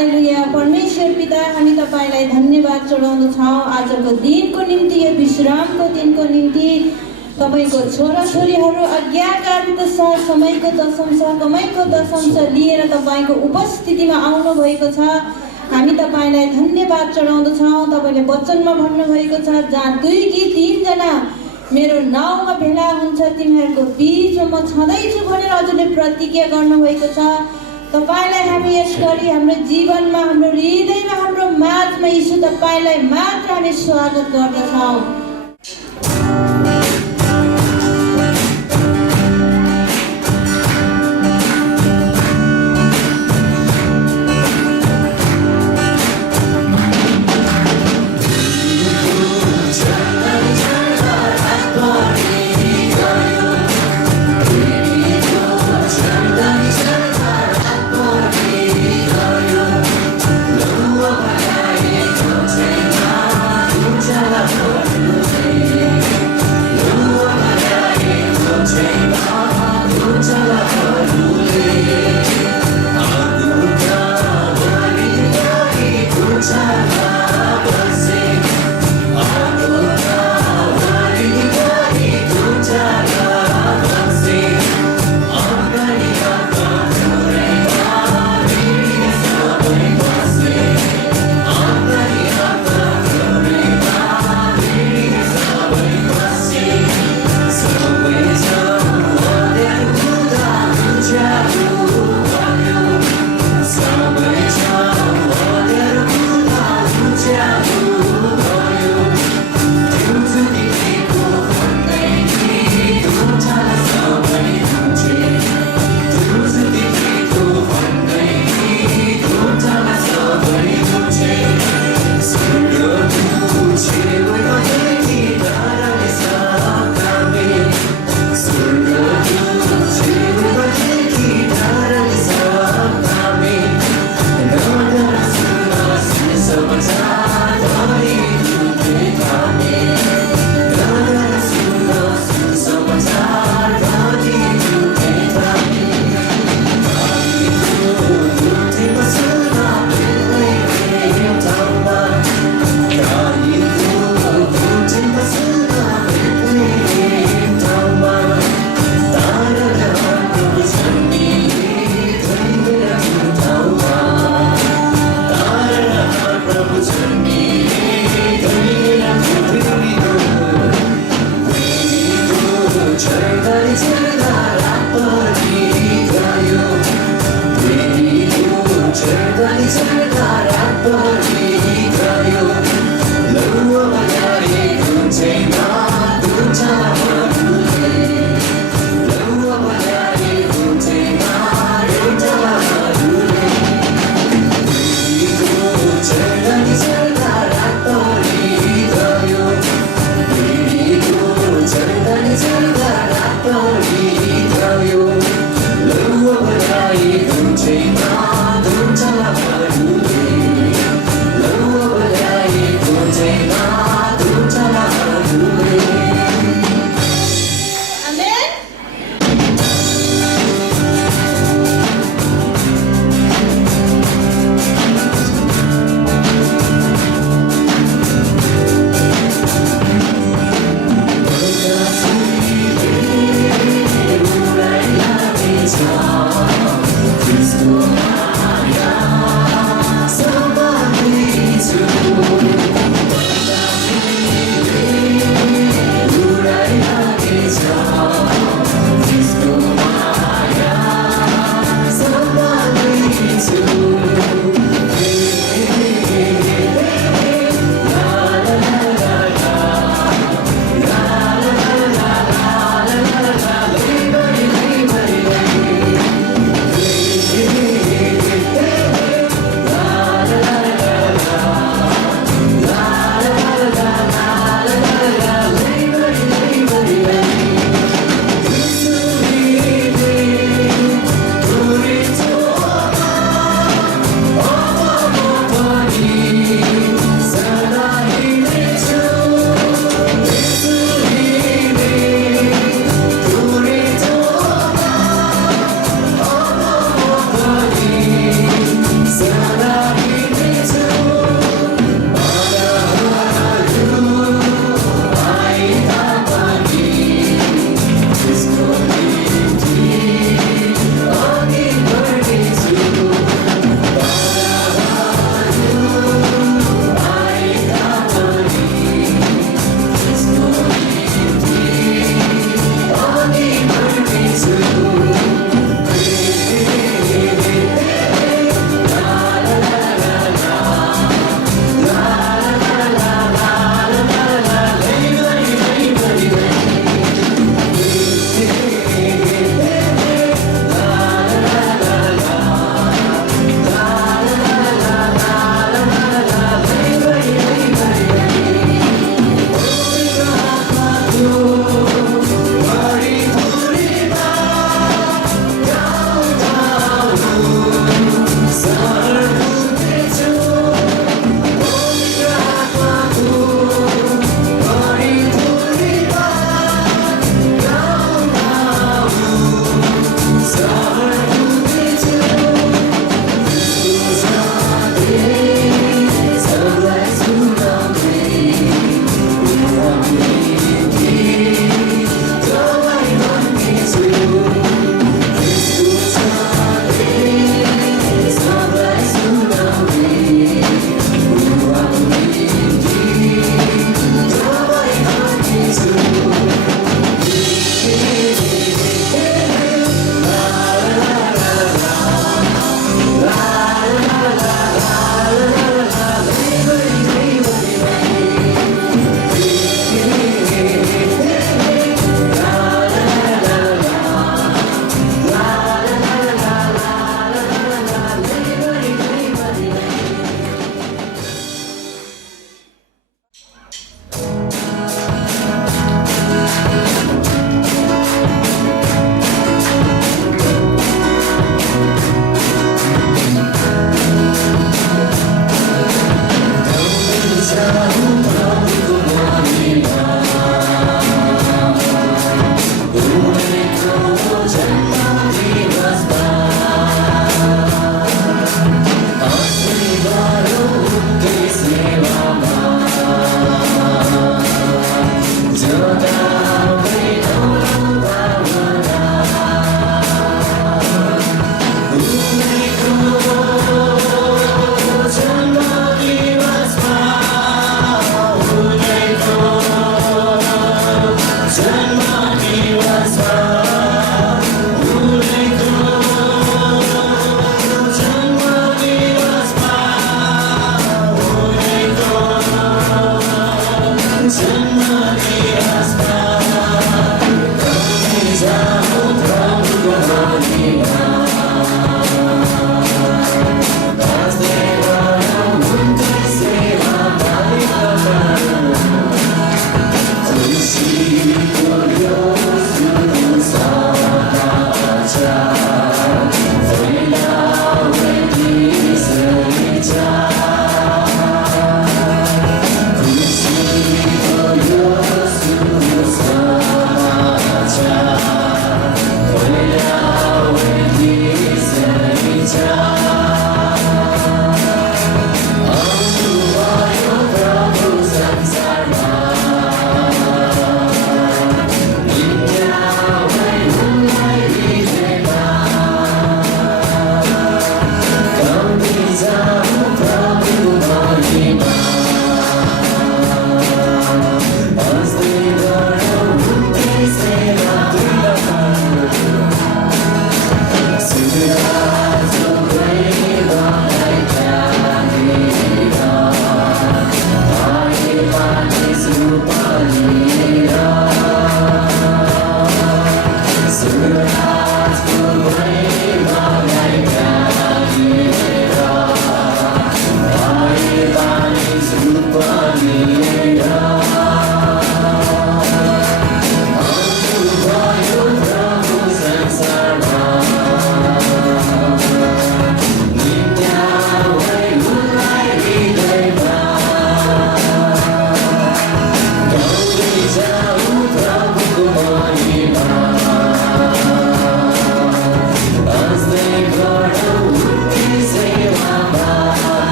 हालेलुया। परमेश्वर पिता हामी तपाईलाई धन्यवाद चढाउँदछौँ आजको दिनको निम्ति, यो विश्रामको दिनको निम्ति। तपाईको छोराछोरीहरू आज्ञाकारिता समयको दशंश कमाइको दशंश लिएर तपाईको उपस्थितिमा आउनु भएको छ। हामी तपाईलाई धन्यवाद चढाउँदछौँ। तपाईले वचनमा भन्नुभएको छ, जहाँ 2 कि 3 जना मेरो नाउँमा भेला हुन्छ तिमीहरूको बीचमा म छँदैछु भनेर हजुरले प्रतिज्ञा गर्नुभएको छ। तपाईलाई हामी यसरी हाम्रो जीवनमा, हाम्रो हृदयमा, हाम्रो माझमा यीशु तपाईलाई मात्र हामी स्वागत गर्दछौँ।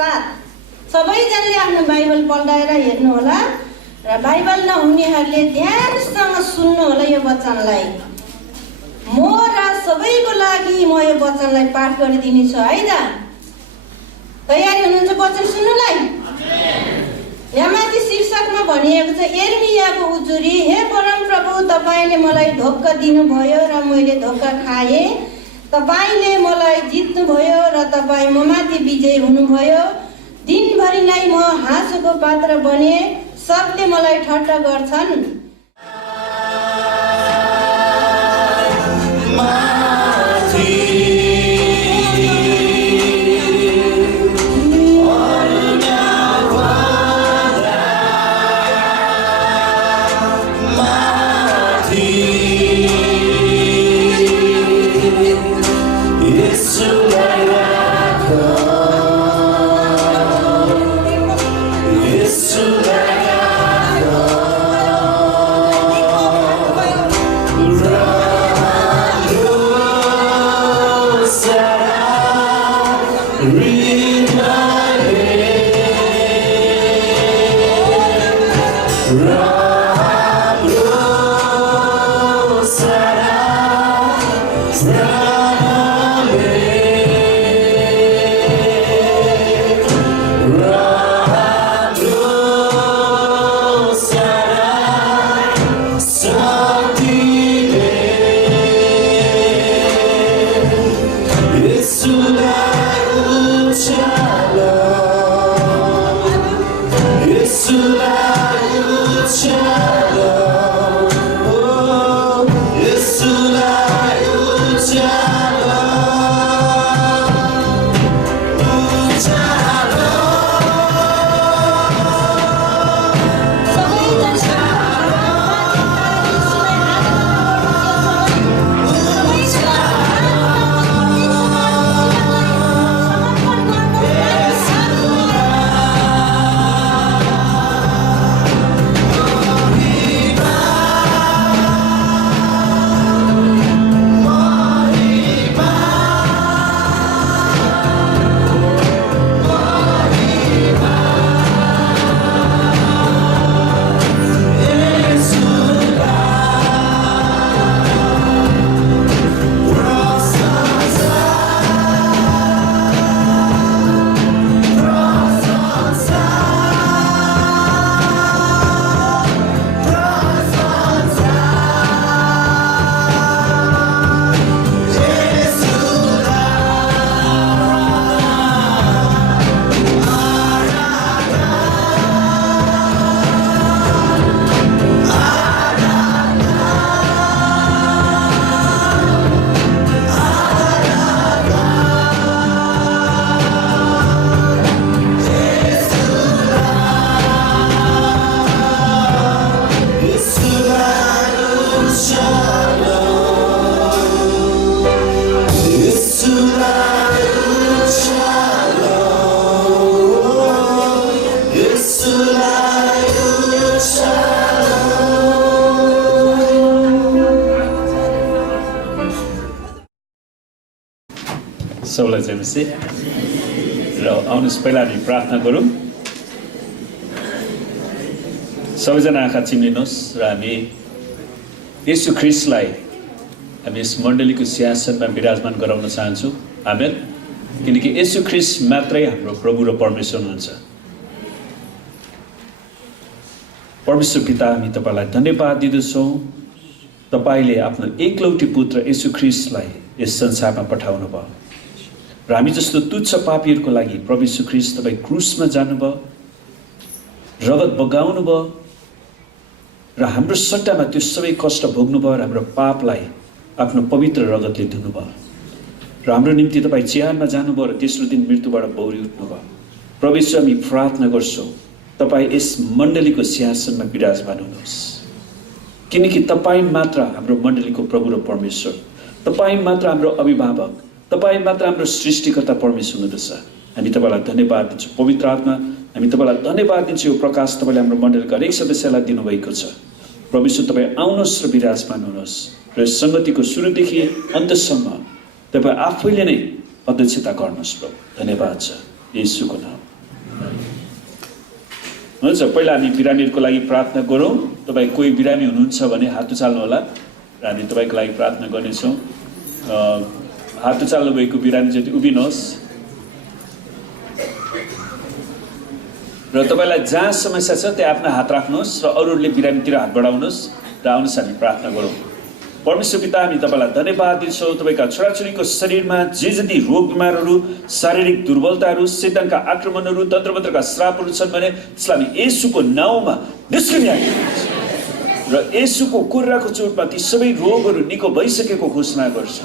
साथ सबैजनाले आफ्नो बाइबल पल्टाएर हेर्नु होला र बाइबल नहुनेहरूले ध्यानसँग सुन्नु होला यो वचनलाई। म र सबैको लागि म यो वचनलाई पाठ गरिदिनेछु है त। तयारी हुनुहुन्छ वचन सुन्नुलाई? यहाँ माथि शीर्षकमा भनिएको छ यिर्मयाको उजुरी, हे परम प्रभु तपाईले मलाई धोका दिनुभयो र मैले धोका खाएँ। तपाईले मलाई जित्नुभयो र तपाईँ ममाथि विजय हुनुभयो। दिनभरि नै म हाँसोको पात्र बने, सबले मलाई ठट्टा गर्छन्। सबैलाई जयमसी र आउनुहोस् पहिला हामी प्रार्थना गरौँ। सबैजना आँखा चिम्लिनुहोस् र हामी येशू ख्रीष्टलाई हामी यस मण्डलीको सिंहासनमा विराजमान गराउन चाहन्छौँ। आमेन। किनकि येशू ख्रीष्ट मात्रै हाम्रो प्रभु र परमेश्वर हुनुहुन्छ। परमेश्वर पिता, हामी तपाईलाई धन्यवाद दिँदछौँ। तपाईले आफ्नो एकलौटी पुत्र येशू ख्रीष्टलाई यस संसारमा पठाउनु भयो र हामी जस्तो तुच्छ पापीहरूको लागि प्रभु येशू ख्रीष्ट तपाईँ क्रुसमा जानुभयो, रगत बगाउनु भयो र हाम्रो सट्टामा त्यो सबै कष्ट भोग्नुभयो र हाम्रो पापलाई आफ्नो पवित्र रगतले धुनुभयो र हाम्रो निम्ति तपाईँ चिहानमा जानुभयो र तेस्रो दिन मृत्युबाट बौरी उठ्नुभयो। प्रभु येशू, हामी प्रार्थना गर्छौँ तपाईँ यस मण्डलीको सिंहासनमा विराजमान हुनुहोस्, किनकि तपाईँ मात्र हाम्रो मण्डलीको प्रभु र परमेश्वर, तपाईँ मात्र हाम्रो अभिभावक, तपाईँ मात्र हाम्रो सृष्टिकर्ता परमेश्वर हुनुहुँदछ। हामी तपाईँलाई धन्यवाद दिन्छौँ। पवित्र आत्मा, हामी तपाईँलाई धन्यवाद दिन्छौँ। यो प्रकाश तपाईँले हाम्रो मण्डलीका हरेक सदस्यलाई दिनुभएको छ। परमेश्वर, तपाईँ आउनुहोस् र विराजमान हुनुहोस् र यस सङ्गतिको सुरुदेखि अन्तसम्म तपाईँ आफैले नै अध्यक्षता गर्नुहोस्। प्रभु, धन्यवाद छ येशूको नाम। हुन्छ, पहिला हामी बिरामीहरूको लागि प्रार्थना गरौँ। तपाईँ कोही बिरामी हुनुहुन्छ भने हात उचाल्नु होला र हामी तपाईँको लागि प्रार्थना गर्नेछौँ। हात उचाल्नु भएको बिरामी जति उभिनुहोस् र तपाईँलाई जहाँ समस्या छ त्यहाँ आफ्नो हात राख्नुहोस् र अरूहरूले बिरामीतिर हात बढाउनुहोस् र आउनुहोस् हामी प्रार्थना गरौँ। परमेश्वर पिता, हामी तपाईँलाई धन्यवाद दिन्छौँ। तपाईँका छोराछोरीको शरीरमा जे जति रोग बिमारहरू, शारीरिक दुर्बलताहरू, शैतानका आक्रमणहरू, तन्त्रमन्त्रका श्रापहरू छन् भने त्यसलाई हामी येशूको नाउँमा निस्किने र येशूको कुर्राको चोटमा ती सबै रोगहरू निको भइसकेको घोषणा गर्छ।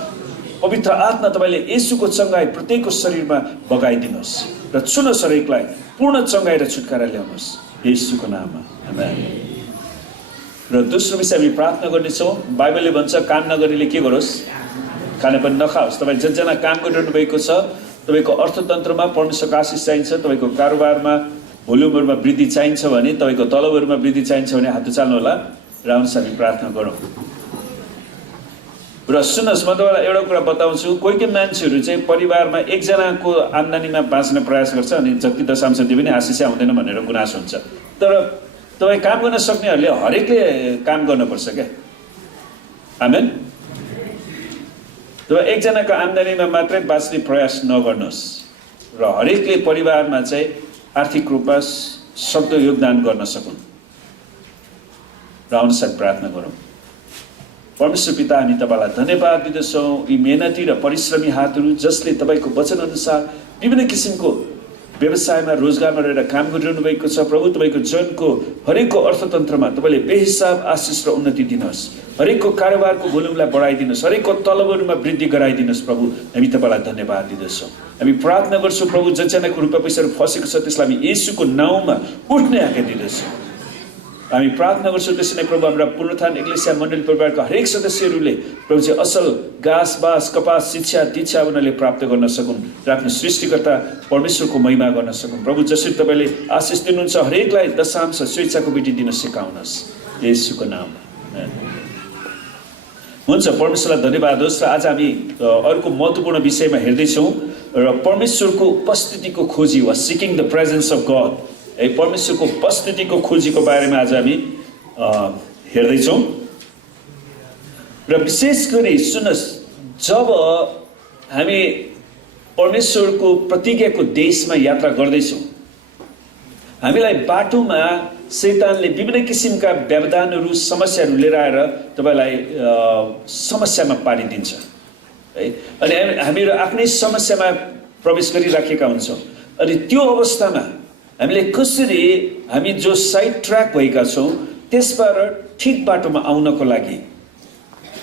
पवित्र आत्मा तपाईँले येशूको चङ्गाई प्रत्येकको शरीरमा बगाइदिनुहोस् र छुनुहोस् हरेकलाई पूर्ण चङ्गाई र छुटकारा ल्याउनुहोस् येशूको नाममा। आमेन। र दोस्रो विषय हामी प्रार्थना गर्नेछौँ। बाइबलले भन्छ काम नगरीले के गरोस्? खाने पनि नखाओस्। तपाईँ जतिजना काम गरिरहनु भएको छ, तपाईँको अर्थतन्त्रमा परमेश्वरको आशिष चाहिन्छ, तपाईँको कारोबारमा भोल्युमहरूमा वृद्धि चाहिन्छ भने, तपाईँको तलबहरूमा वृद्धि चाहिन्छ भने हात उचाल्नु होला र आउनुहोस् हामी प्रार्थना गरौँ। र सुन्नुहोस्, म तपाईँलाई एउटा कुरा बताउँछु। कोही कोही मान्छेहरू चाहिँ परिवारमा एकजनाको आम्दानीमा बाँच्ने प्रयास गर्छ अनि जति दशांश दिए पनि आशिष आउँदैन भनेर गुनासो हुन्छ। तर तपाईँ काम गर्न सक्नेहरूले हरेकले काम गर्नुपर्छ क्या। आमेन। तपाईँ एकजनाको आम्दानीमा मात्रै बाँच्ने प्रयास नगर्नुहोस् र हरेकले परिवारमा चाहिँ आर्थिक रूपमा सक्दो योगदान गर्न सकुन् र आउनुहोस् प्रार्थना गरौँ। परमेश्वर पिता, हामी तपाईँलाई धन्यवाद दिँदछौँ यी मेहनती र परिश्रमी हातहरू जसले तपाईँको वचनअनुसार विभिन्न किसिमको व्यवसायमा रोजगारमा रहेर काम गरिरहनु भएको छ। प्रभु, तपाईँको जनको हरेकको अर्थतन्त्रमा तपाईँले बेहिसाब आशिष र उन्नति दिनुहोस्। हरेकको कारोबारको भोल्युमलाई बढाइदिनुहोस्, हरेकको तलबहरूमा वृद्धि गराइदिनुहोस्। प्रभु, हामी तपाईँलाई धन्यवाद दिँदछौँ। हामी प्रार्थना गर्छौँ प्रभु, जतिजनाको रुपियाँ पैसाहरू फसेको छ त्यसलाई हामी येशूको नाउँमा उठ्ने आज्ञा दिँदछौँ। हामी प्रार्थना गर्छौँ त्यसै नै प्रभु, हाम्रा पुनरुत्थान एक्लेसिया मण्डली परिवारका हरेक सदस्यहरूले प्रभु चाहिँ असल घाँस बास कपास शिक्षा दीक्षा उनीहरूले प्राप्त गर्न सकुन् र आफ्नो सृष्टिकर्ता परमेश्वरको महिमा गर्न सकुन्। प्रभु, जसरी तपाईँले आशिष दिनुहुन्छ हरेकलाई दशांश स्वेच्छाको विधि दिन सिकाउनुहोस् येशूको नाममा। हुन्छ, परमेश्वरलाई धन्यवाद होस्। र आज हामी अर्को महत्त्वपूर्ण विषयमा हेर्दैछौँ र परमेश्वरको उपस्थितिको खोजी वा seeking the presence of God, परमेश्वरको उपस्थितिको खोजीको बारेमा आज हामी हेर्दैछौँ। र विशेष गरी सुन्नुहोस्, जब हामी परमेश्वरको प्रतिज्ञाको देशमा यात्रा गर्दैछौँ, हामीलाई बाटोमा शैतानले विभिन्न किसिमका व्यवधानहरू समस्याहरू लिएर आएर तपाईँलाई समस्यामा पारिदिन्छ है। अनि हामीहरू आफ्नै समस्यामा प्रवेश गरिराखेका हुन्छौँ। अनि त्यो अवस्थामा हामीले कसरी हामी जो साइड ट्र्याक भएका छौँ त्यसबाट ठिक बाटोमा आउनको लागि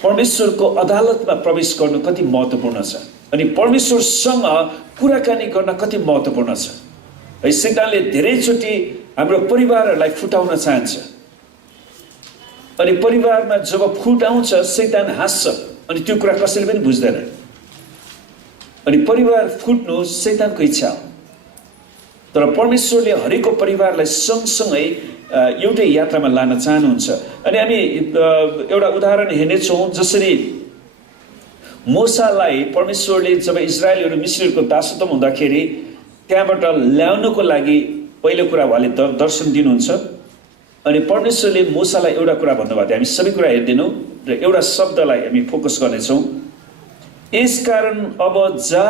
परमेश्वरको अदालतमा प्रवेश गर्नु कति महत्त्वपूर्ण छ अनि परमेश्वरसँग कुराकानी गर्न कति महत्त्वपूर्ण छ है। शैतानले धेरैचोटि हाम्रो परिवारहरूलाई फुटाउन चाहन्छ अनि परिवारमा जब फुट आउँछ शैतान हाँस्छ अनि त्यो कुरा कसैले पनि बुझ्दैन अनि परिवार फुट्नु शैतानको इच्छा हो। तर परमेश्वरले हरेकको परिवारलाई सँगसँगै एउटै यात्रामा लान चाहनुहुन्छ। अनि हामी एउटा उदाहरण हेर्नेछौँ, जसरी मोसालाई परमेश्वरले जब इजरायलीहरू मिस्रीहरूको दासत्वमा हुँदाखेरि त्यहाँबाट ल्याउनको लागि पहिलो कुरा उहाँले दर्शन दिनुहुन्छ अनि परमेश्वरले मोसालाई एउटा कुरा भन्नुभएको थियो। हामी सबै कुरा हेर्दैनौँ र एउटा शब्दलाई हामी फोकस गर्नेछौँ। यसकारण अब जा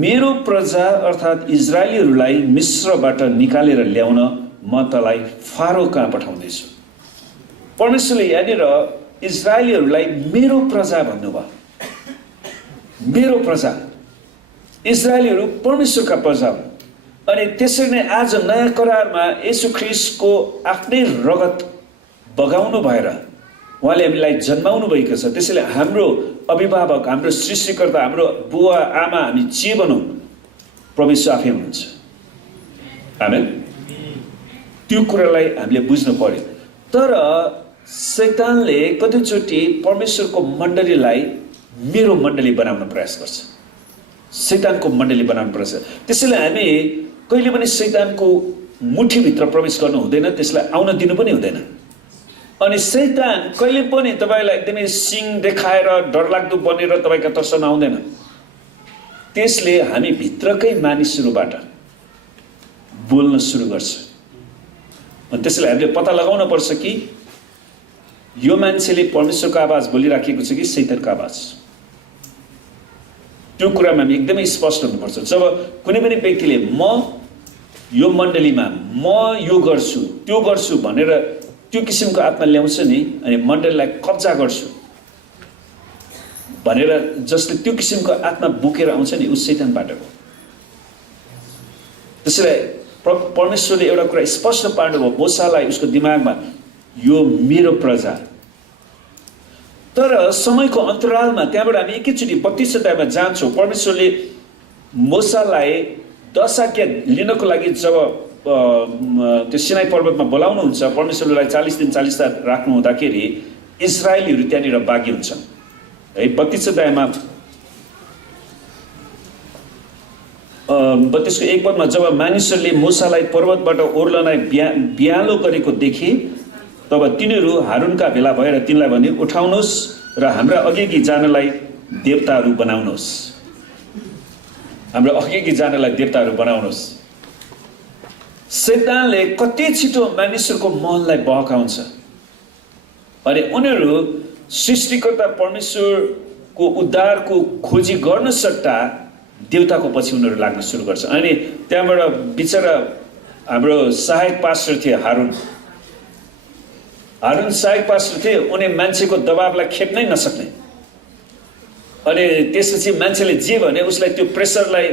मेरो प्रजा अर्थात् इजरायलीहरूलाई मिस्रबाट निकालेर ल्याउन म तँलाई फारो कहाँ पठाउँदैछु। परमेश्वरले यहाँनिर इजरायलीहरूलाई मेरो प्रजा भन्नुभयो। मेरो प्रजा, इजरायलीहरू परमेश्वरका प्रजा हुन्। अनि त्यसरी नै आज नयाँ करारमा येशू ख्रीष्टको आफ्नै रगत बगाउनु भएर उहाँले हामीलाई जन्माउनु भएको छ। त्यसैले हाम्रो अभिभावक, हाम्रो सृष्टिकर्ता, हाम्रो बुवा आमा हामी जे भनौँ परमेश्वर आफै हुनुहुन्छ। आमेन। त्यो कुरालाई हामीले बुझ्नु पर्यो। तर शैतानले कतिचोटि परमेश्वरको मण्डलीलाई मेरो मण्डली बनाउन प्रयास गर्छ, शैतानको मण्डली बनाउन प्रयास गर्छ। त्यसैले हामी कहिले पनि शैतानको मुठीभित्र प्रवेश गर्नु हुँदैन, त्यसलाई आउन दिनु पनि हुँदैन। अनि शैतान कहिले पनि तपाईँलाई एकदमै सिङ देखाएर डरलाग्दो बनेर तपाईँका तर्सन आउँदैन। त्यसले हामी भित्रकै मानिसहरूबाट बोल्न सुरु गर्छ। अनि त्यसैले हामीले पत्ता लगाउन पर्छ कि यो मान्छेले परमेश्वरको आवाज बोलिराखेको छ कि शैतानको आवाज। त्यो कुरामा हामी एकदमै स्पष्ट हुनुपर्छ। जब कुनै पनि व्यक्तिले म यो मण्डलीमा म यो गर्छु त्यो गर्छु भनेर त्यो किसिमको आत्मा ल्याउँछ नि, अनि मण्डलीलाई कब्जा गर्छु भनेर जसले त्यो किसिमको आत्मा बोकेर आउँछ नि, उस शैतानबाट हो। त्यसैले परमेश्वरले एउटा कुरा स्पष्ट पार्नुभयो मूसालाई, उसको दिमागमा, यो मेरो प्रजा। तर समयको अन्तरालमा त्यहाँबाट हामी एकैचोटि 32 अध्यायमा जान्छौँ। परमेश्वरले मूसालाई 10 आज्ञा लिनको लागि जब त्यो सिनाई पर्वतमा बोलाउनुहुन्छ, परमेश्वरलाई 40 दिन 40 रात राख्नु हुँदाखेरि इजरायलीहरू त्यहाँनिर बागी हुन्छन् है। 32 अध्यायमा 32 को 1 पदमा जब मानिसहरूले मूसालाई पर्वतबाट ओर्लनलाई बिहालो गरेको देखे, तब तिनीहरू हारूनका भेला भएर तिनलाई भने, उठाउनुहोस् र हाम्रा अघि जानलाई देवताहरू बनाउनुहोस्। हाम्रो अघि जानलाई देवताहरू बनाउनुहोस्। शैतानले कति छिटो मानिसहरूको मनलाई बहकाउँछ अनि उनीहरू सृष्टिकर्ता परमेश्वरको उद्धारको खोजी गर्न सट्टा देवताको पछि उनीहरू लाग्न सुरु गर्छ। अनि त्यहाँबाट बिचरा हाम्रो सहायक पास्टर थिए हारून सहायक पास्टर थिए। उनी मान्छेको दबावलाई खेप्नै नसक्ने, अनि त्यसपछि मान्छेले जे भने उसलाई त्यो प्रेसरलाई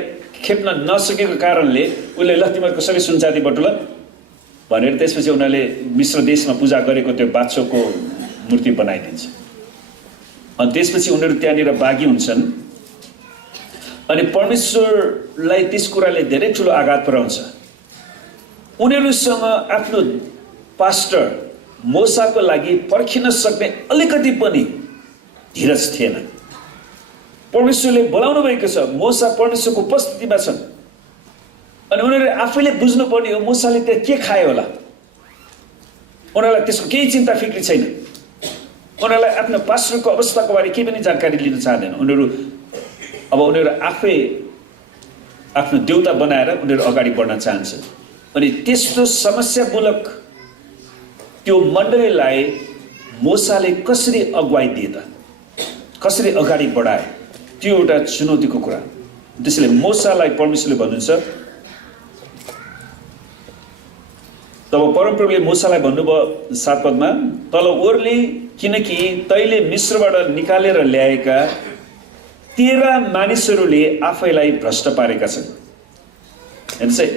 खेप्न नसकेको कारणले उसले ल तिमीहरूको सबै सुनचाँदी बटुल भनेर त्यसपछि उनीहरूले मिश्र देशमा पूजा गरेको त्यो बादशाहको मूर्ति बनाइदिन्छ। अनि त्यसपछि उनीहरू त्यहाँनिर बागी हुन्छन् अनि परमेश्वरलाई त्यस कुराले धेरै ठुलो आघात पुर्याउँछ। उनीहरूसँग आफ्नो पास्टर मूसाको लागि पर्खिन सक्ने अलिकति पनि धीरज थिएन। परमेश्वरले बोलाउनु भएको छ, मूसा परमेश्वरको उपस्थितिमा छन् अनि उनीहरूले आफैले बुझ्नु पर्ने हो मूसाले त्यहाँ के खायो होला। उनीहरूलाई त्यसको केही चिन्ता फिक्री छैन। उनीहरूलाई आफ्नो पास्टरको अवस्थाको बारे केही पनि जानकारी लिन चाहँदैन। उनीहरू आफै आफ्नो देवता बनाएर उनीहरू अगाडि बढ्न चाहन्छन्। अनि त्यस्तो समस्यामूलक त्यो मण्डलीलाई मूसाले कसरी अगुवाई दिए त, कसरी अगाडि बढाए, त्यो एउटा चुनौतीको कुरा। त्यसैले मूसालाई परमेश्वरले भन्नुहुन्छ, तब परमप्रभुले मूसालाई भन्नुभयो 7 पदमा, तल ओर्ली किनकि तैले मिश्रबाट निकालेर ल्याएका तेरा मानिसहरूले आफैलाई भ्रष्ट पारेका छन्। हेर्नुहोस् है,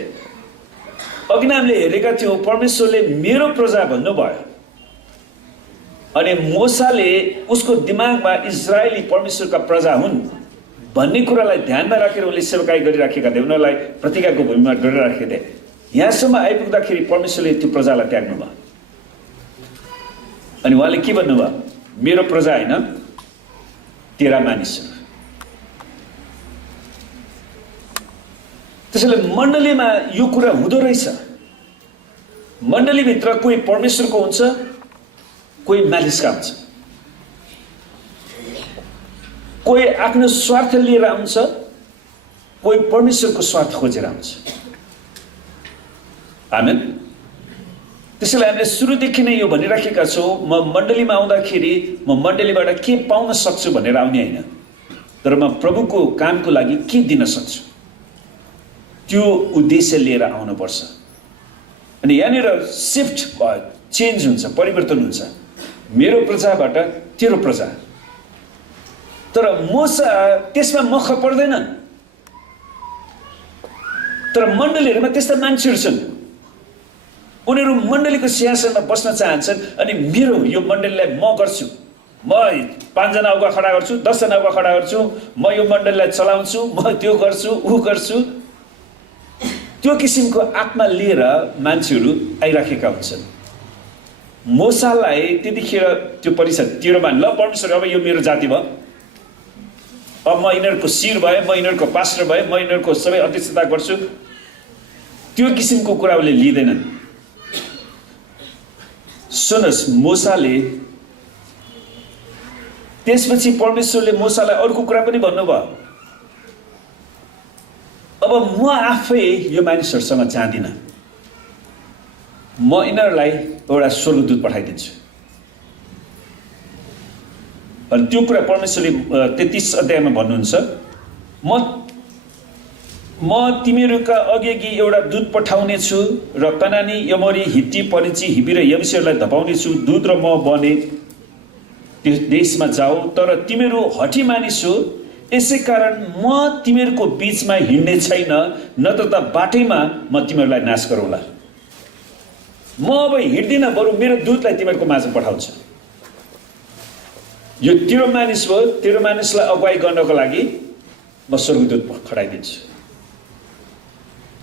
अघि हामीले हेरेका थियौँ परमेश्वरले मेरो प्रजा भन्नुभयो अनि मूसाले उसको दिमागमा इजरायली परमेश्वरका प्रजा हुन् भन्ने कुरालाई ध्यानमा राखेर उनले सेवकाई गरिराखेका थिए, उनीहरूलाई प्रतिज्ञाको भूमिमा डोरिराखेका थिए। यहाँसम्म आइपुग्दाखेरि परमेश्वरले त्यो प्रजालाई त्याग्नुभयो अनि उहाँले के भन्नुभयो, मेरो प्रजा होइन तेरा मानिसहरू। त्यसैले मण्डलीमा यो कुरा हुँदो रहेछ। मण्डलीभित्र कोही परमेश्वरको हुन्छ, कोही मानिसका हुन्छ, कोही आफ्नो स्वार्थ लिएर आउँछ, कोही परमेश्वरको स्वार्थ खोजेर आउँछ। आमेन। त्यसैले हामीले सुरुदेखि नै यो भनिराखेका छौँ, म मण्डलीमा आउँदाखेरि म मण्डलीबाट के पाउन सक्छु भनेर आउने होइन, तर म प्रभुको कामको लागि के दिन सक्छु त्यो उद्देश्य लिएर आउनुपर्छ। अनि यहाँनिर शिफ्ट चेन्ज हुन्छ, परिवर्तन हुन्छ, मेरो प्रजाबाट तेरो प्रजा। तर मूसा त्यसमा मख पर्दैनन्, तर मण्डलीहरूमा त्यस्ता मान्छेहरू छन्, उनीहरू मण्डलीको सिंहासनमा बस्न चाहन्छन् अनि मेरो यो मण्डलीलाई म गर्छु, म 5 जना अगुवा खडा गर्छु, 10 जना अगुवा खडा गर्छु, म यो मण्डलीलाई चलाउँछु, म त्यो गर्छु ऊ गर्छु। त्यो किसिमको आत्मा लिएर मान्छेहरू आइराखेका हुन्छन्। मूसालाई त्यतिखेर त्यो परिषद तिरोमा ल परमेश्वर अब यो मेरो जाति भयो, अब म यिनीहरूको शिर भए, म यिनीहरूको पास्टर भए, म यिनीहरूको सबै अध्यक्षता गर्छु, त्यो किसिमको कुरा उसले लिँदैनन्। सुनोस्, मूसाले त्यसपछि परमेश्वरले मूसालाई अर्को कुरा पनि भन्नुभयो, अब म आफै यो मानिसहरूसँग जाँदिनँ, म यिनीहरूलाई एउटा स्वर्गदूत पठाइदिन्छु। अनि त्यो कुरा परमेश्वरले 33 अध्यायमा भन्नुहुन्छ, म तिमीहरूका अघि एउटा दूत पठाउने छु र कनानी, यमोरी, हित्ती, परिची, हिब्बी र यबुसीहरूलाई धपाउने छु। दूत र म बने त्यो देशमा जाऊ, तर तिमीहरू हठी मानिस हो, यसै कारण म तिमीहरूको बीचमा हिँड्ने छैन, नत्र त बाटैमा म तिमीहरूलाई नाश गरौँला। म अब हिँड्दिनँ, बरु मेरो दूतलाई तिमीहरूको माझमा पठाउँछु। यो तेरो मानिस हो, तेरो मानिसलाई अगुवाई गर्नको लागि म स्वर्गदूत खडाइदिन्छु।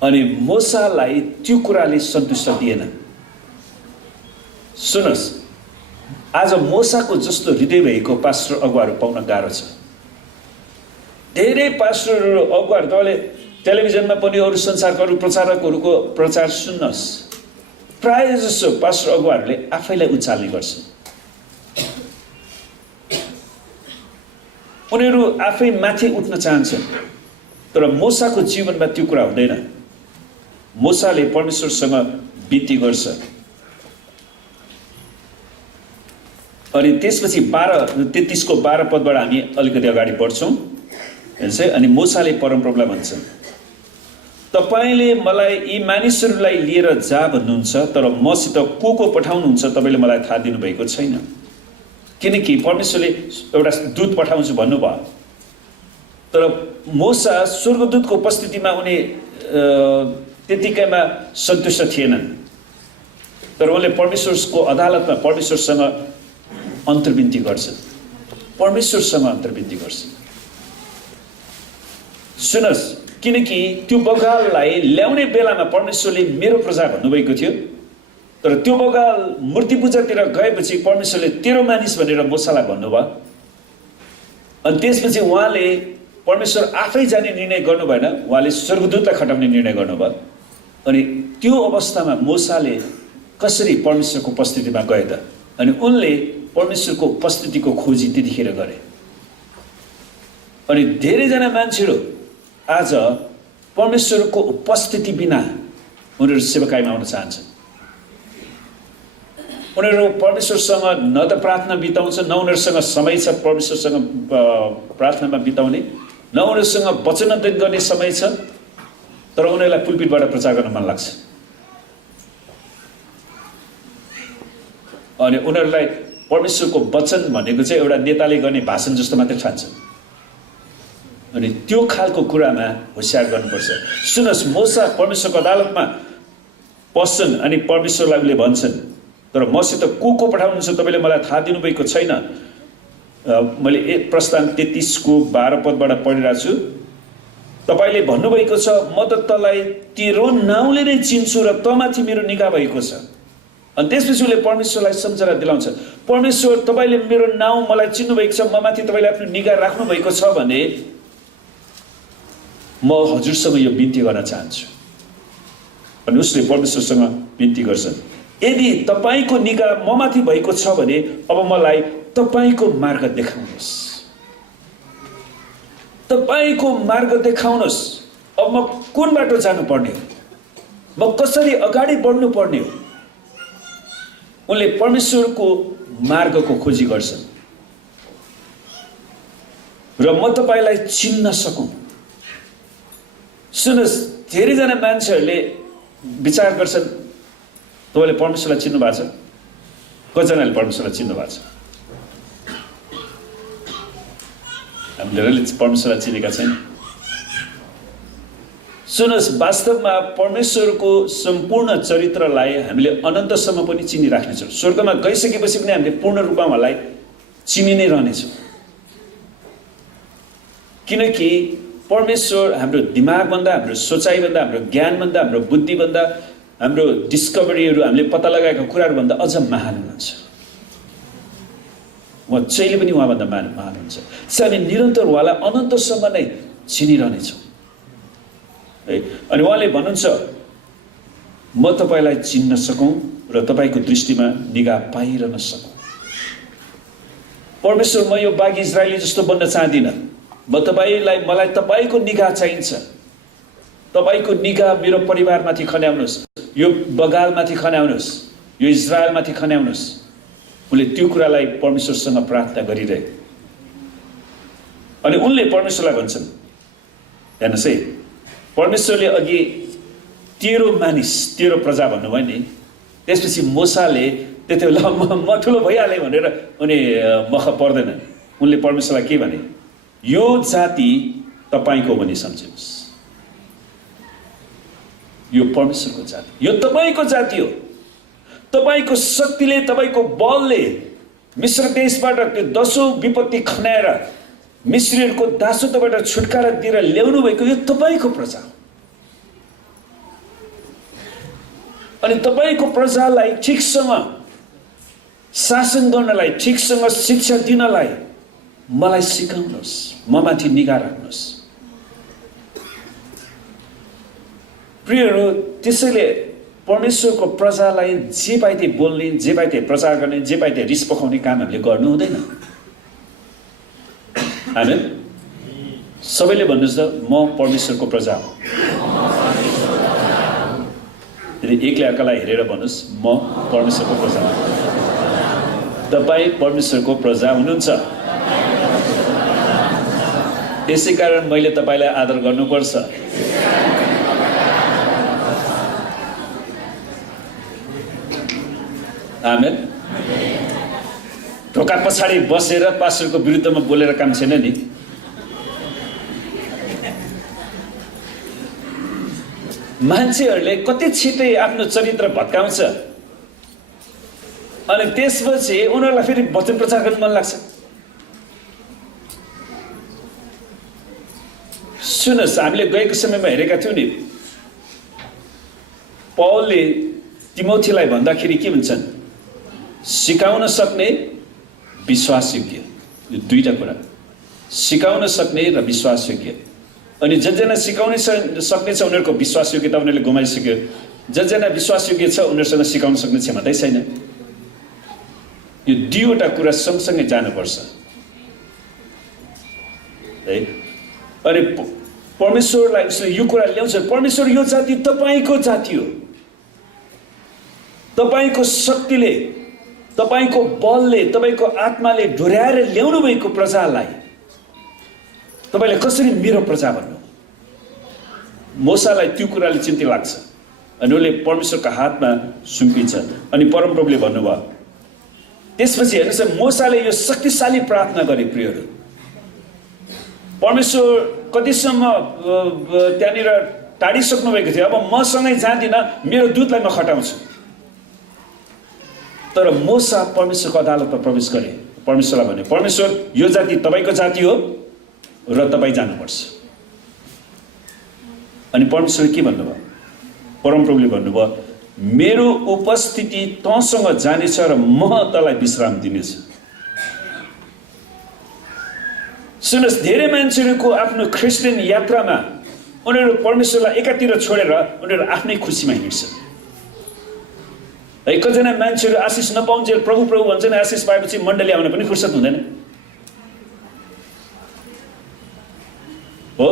अनि मूसालाई त्यो कुराले सन्तुष्ट दिएन। सुनोस्, आज मूसाको जस्तो हृदय भएको पास्टर अगुवाहरू पाउन गाह्रो छ। धेरै पास्टरहरू अगुवाहरू तपाईँले टेलिभिजनमा पनि अरू संसारका अरू प्रचारकहरूको प्रचार सुन्नुहोस्, प्राय जसो पास्टर अगुवाहरूले आफैलाई उचाल्ने गर्छन्। उनीहरू आफै माथि उठ्न चाहन्छन्, तर मूसाको जीवनमा त्यो कुरा हुँदैन। मूसाले परमेश्वरसँग बिन्ती गर्छ। अनि त्यसपछि 33 को 12 पदबाट हामी अलिकति अगाडि बढ्छौँ। अनि मूसाले परमप्रभुलाई भन्छन्, तपाईँले मलाई यी मानिसहरूलाई लिएर जा भन्नुहुन्छ, तर मसित को पठाउनुहुन्छ तपाईँले मलाई थाहा दिनुभएको छैन। किनकि परमेश्वरले एउटा दूत पठाउँछु भन्नुभयो, तर मूसा स्वर्गदूतको उपस्थितिमा उनी त्यतिकैमा सन्तुष्ट थिएनन्। तर उनले परमेश्वरको अदालतमा परमेश्वरसँग अन्तर्विन्ती गर्छन्, परमेश्वरसँग अन्तर्विन्ती गर्छन्। सुनोस्, किनकि त्यो बगाललाई ल्याउने बेलामा परमेश्वरले मेरो प्रजा भन्नुभएको थियो, तर त्यो बगाल मूर्ति पूजातिर गएपछि परमेश्वरले तेरो मानिस भनेर मूसालाई भन्नुभयो। अनि त्यसपछि उहाँले परमेश्वर आफै जाने निर्णय गर्नु भएन, उहाँले स्वर्गदूतलाई खटाउने निर्णय गर्नुभयो। अनि त्यो अवस्थामा मूसाले कसरी परमेश्वरको उपस्थितिमा गए त? अनि उनले परमेश्वरको उपस्थितिको खोजी त्यतिखेर गरे। अनि धेरैजना मान्छेहरू आज परमेश्वरको उपस्थिति बिना उनीहरू सेवकाईमा आउन चाहन्छन्। उनीहरू परमेश्वरसँग न त प्रार्थना बिताउँछन्, न उनीहरूसँग समय छ परमेश्वरसँग प्रार्थनामा बिताउने, न उनीहरूसँग वचन अध्ययन गर्ने समय छ, तर उनीहरूलाई पुलपिटबाट प्रचार गर्न मन लाग्छ। अनि उनीहरूलाई परमेश्वरको वचन भनेको चाहिँ एउटा नेताले गर्ने भाषण जस्तो मात्रै ठान्छन्। अनि त्यो खालको कुरामा होशियार गर्नुपर्छ। सुनोस्, मूसा परमेश्वरको अदालतमा पस्छन् अनि परमेश्वरलाई उनले भन्छन्, तर मसित को पठाउनुहुन्छ तपाईँले मलाई थाहा दिनुभएको छैन। मैले प्रस्थान 33 को 12 पदबाट पढिरहेको छु। तपाईँले भन्नुभएको छ, म त तँलाई तेरो नाउँले नै चिन्छु र तँमाथि मेरो निगाह भएको छ। अनि त्यसपछि उसले परमेश्वरलाई सम्झना दिलाउँछ, परमेश्वर तपाईँले मेरो नाउँ मलाई चिन्नुभएको छ, म माथि तपाईँले आफ्नो निगाह राख्नुभएको छ भने म हजुरसँग यो बिन्ती गर्न चाहन्छु। अनि उसले परमेश्वरसँग बिन्ती गर्छन्, यदि तपाईँको निगाह म माथि भएको छ भने अब मलाई तपाईँको मार्ग देखाउनुहोस्, तपाईँको मार्ग देखाउनुहोस्। अब म कुन बाटो जानुपर्ने हो, म कसरी अगाडि बढ्नु पर्ने हो? उनले परमेश्वरको मार्गको खोजी गर्छन् र म तपाईँलाई चिन्न सकौँ। सुन्नुहोस्, धेरैजना मान्छेहरूले विचार गर्छन्, तपाईँले परमेश्वरलाई चिन्नु भएको छ? कतिजनाले परमेश्वरलाई चिन्नु भएको छ? हामी धेरैले परमेश्वरलाई चिनेका छैन। सुन्नुहोस्, वास्तवमा परमेश्वरको सम्पूर्ण चरित्रलाई हामीले अनन्तसम्म पनि चिनिराख्नेछौँ। स्वर्गमा गइसकेपछि पनि हामीले पूर्ण रूपमा उहाँलाई चिनि नै रहनेछौँ। किनकि परमेश्वर हाम्रो दिमागभन्दा, हाम्रो सोचाइभन्दा, हाम्रो ज्ञानभन्दा, हाम्रो बुद्धिभन्दा, हाम्रो डिस्कभरीहरू हामीले पत्ता लगाएका कुराहरूभन्दा अझ महान हुनुहुन्छ। उहाँ जहिले पनि उहाँभन्दा महान हुन्छ। हामी निरन्तर उहाँलाई अनन्तसम्म नै चिनिरहनेछौँ। अनि उहाँले भन्नुहुन्छ, म तपाईँलाई चिन्न सकौँ र तपाईँको दृष्टिमा निगाह पाइरहन सकौँ। परमेश्वर, म यो बाघ इजरायली जस्तो बन्न चाहदिनँ, मलाई तपाईँको निगाह चाहिन्छ। तपाईको निगाह मेरो परिवारमाथि खन्याउनुहोस्, यो बगालमाथि खन्याउनुहोस्, यो इजरायलमाथि खन्याउनुहोस्। उनले त्यो कुरालाई परमेश्वरसँग प्रार्थना गरिरहे अनि उनले परमेश्वरलाई भन्छन्, हेर्नुहोस् है, परमेश्वरले अघि 13 मानिस 13 प्रजा भन्नुभयो नि, त्यसपछि मोसाले त्यति बेला म ठुलो भइहालेँ भनेर उनी मख पर्दैन। उनले परमेश्वरलाई के भने, यो जाति तपाईको भनी सम्झिनुहोस्, यो परमेश्वरको जाति, यो तपाईको जाति हो। तपाईको शक्तिले, तपाईको बलले मिश्र देशबाट त्यो 10औं विपत्ति खनाएर मिश्रीहरूको दासत्वबाट छुटकारा दिएर ल्याउनु भएको यो तपाईको प्रजा हो। अनि तपाईको प्रजालाई ठिकसँग शासन गर्नलाई, ठिकसँग शिक्षा दिनलाई मलाई सिकाउनुहोस्, ममाथि निगाह राख्नुहोस्। प्रियहरू, त्यसैले परमेश्वरको प्रजालाई जे पाए त्यही बोल्ने, जे पाए त्यही प्रचार गर्ने, जे पाए त्यही रिस पकाउने काम हामीले गर्नु हुँदैन। आमेन। सबैले भन्नुहोस् त, म परमेश्वरको प्रजा हो। एकले अर्कालाई हेरेर भन्नुहोस्, म परमेश्वरको प्रजा हो। तपाईँ परमेश्वरको प्रजा हुनुहुन्छ। त्यसै कारण मैले तपाईँलाई आदर गर्नुपर्छ। आमेन। ढोका पछाडि बसेर पास्टरको विरुद्धमा बोलेर काम छैन नि। मान्छेहरूले कति छिटै आफ्नो चरित्र भत्काउँछ अनि त्यसपछि उनीहरूलाई फेरि वचन प्रचार गर्न मन लाग्छ। सुन्नुहोस्, हामीले गएको समयमा हेरेका थियौँ नि, पौलले तिमोथीलाई भन्दाखेरि के भन्छन्, सिकाउन सक्ने, विश्वासयोग्य, यो दुईटा कुरा, सिकाउन सक्ने र विश्वासयोग्य। अनि जसजना सिकाउन सक्ने छ उनीहरूको विश्वासयोग्यता उनीहरूले गुमाइसक्यो, जसजना विश्वासयोग्य छ उनीहरूसँग सिकाउन सक्ने क्षमतै छैन। यो दुईवटा कुरा सँगसँगै जानुपर्छ है। अनि परमेश्वरलाई उसले यो कुरा ल्याउँछ, परमेश्वर यो जाति तपाईको जाति हो। तपाईको शक्तिले, तपाईको बलले, तपाईको आत्माले ढुर्याएर ल्याउनु भएको प्रजालाई तपाईले कसरी मेरो प्रजा भन्नु? मोसालाई त्यो कुराले चिन्ता लाग्छ अनि उनले परमेश्वरको हातमा सुम्पिन्छ। अनि परमप्रभुले भन्नुभयो, त्यसपछि हेर्नुहोस्, मोसाले यो शक्तिशाली प्रार्थना गरे। प्रियहरू, परमेश्वर कतिसम्म त्यहाँनिर टाढिसक्नु भएको थियो, अब मसँगै जाँदिनँ, मेरो दूतलाई म खटाउँछु। तर मोसा परमेश्वरको अदालतमा प्रवेश गरे। परमेश्वरलाई भने, परमेश्वर यो जाति तपाईको जाति हो र तपाईँ जानुपर्छ। अनि परमेश्वरले के भन्नुभयो? परमप्रभुले भन्नुभयो, मेरो उपस्थिति तँसँग जानेछ र म तँलाई विश्राम दिनेछु। सुन्नुहोस्, धेरै मान्छेहरूको आफ्नो क्रिस्चियन यात्रामा उनीहरू परमेश्वरलाई एकातिर छोडेर उनीहरू आफ्नै खुसीमा हिँड्छन्। कतिजना मान्छेहरू आशिष नपाउँछन्, प्रभु प्रभु भन्छन्, आशिष पाएपछि मण्डली आउन पनि फुर्सद हुँदैन हो।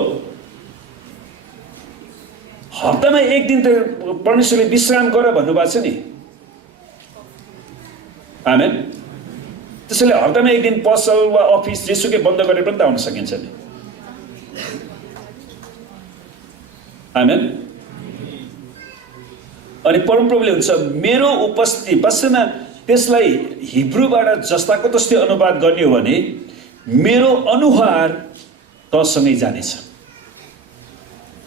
हप्तामा एक दिन त परमेश्वरले विश्राम गर भन्नुभएको छ नि। आमेन। त्यसैले हप्तामा एक दिन पसल वा अफिस जेसुकै बन्द गरेर पनि त आउन सकिन्छ नि। आमेन। अनि परमप्रभुले हुन्छ मेरो उपस्थिति, वास्तवमा त्यसलाई हिब्रूबाट जस्ताको तस्तै अनुवाद गर्ने हो भने मेरो अनुहार तँसँगै जानेछ।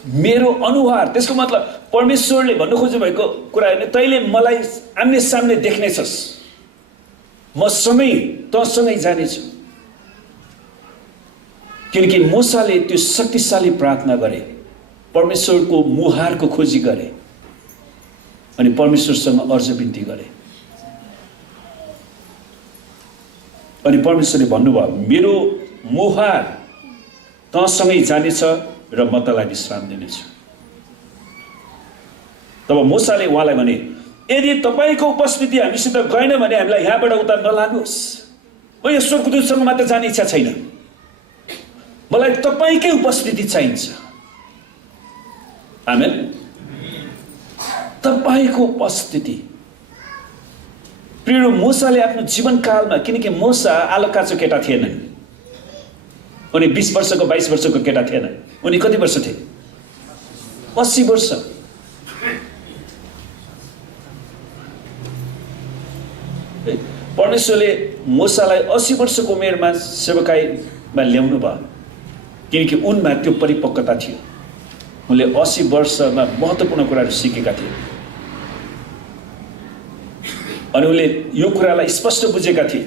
मेरो अनुहार, त्यसको मतलब परमेश्वरले भन्नु खोज्नु भएको कुरा होइन, तैँले मलाई आम्ने सामने देख्नेछस्, म सँगै तँसँगै जानेछु। किनकि मोसाले त्यो शक्तिशाली प्रार्थना गरे, परमेश्वरको मुहारको खोजी गरे अनि परमेश्वरसँग अर्ज बिन्ती गरे। अनि परमेश्वरले भन्नुभयो, मेरो मुहार तँसँगै जानेछ र म तँलाई विश्राम दिनेछु। तब मोसाले उहाँलाई भने, यदि तपाईँको उपस्थिति हामीसित गएन भने हामीलाई यहाँबाट उता नलानुहोस्। म यो स्वर्गदूतसँग मात्र जाने इच्छा छैन, मलाई तपाईँकै उपस्थिति चाहिन्छ। आमेन। तपाईको उपस्थिति प्रिय मूसाले आफ्नो जीवनकालमा, किनकि मूसा आलो काचो केटा थिएन, उनी 20 वर्षको 22 वर्षको केटा थिएन, उनी कति वर्ष थिए? 80 वर्ष। परमेश्वरले मूसालाई 80 वर्षको उमेरमा सेवकाईमा ल्याउनु भयो, किनकि उनमा त्यो परिपक्वता थियो। उनले 80 वर्षमा महत्त्वपूर्ण कुराहरू सिकेका थिए अनि उनले यो कुरालाई स्पष्ट बुझेका थिए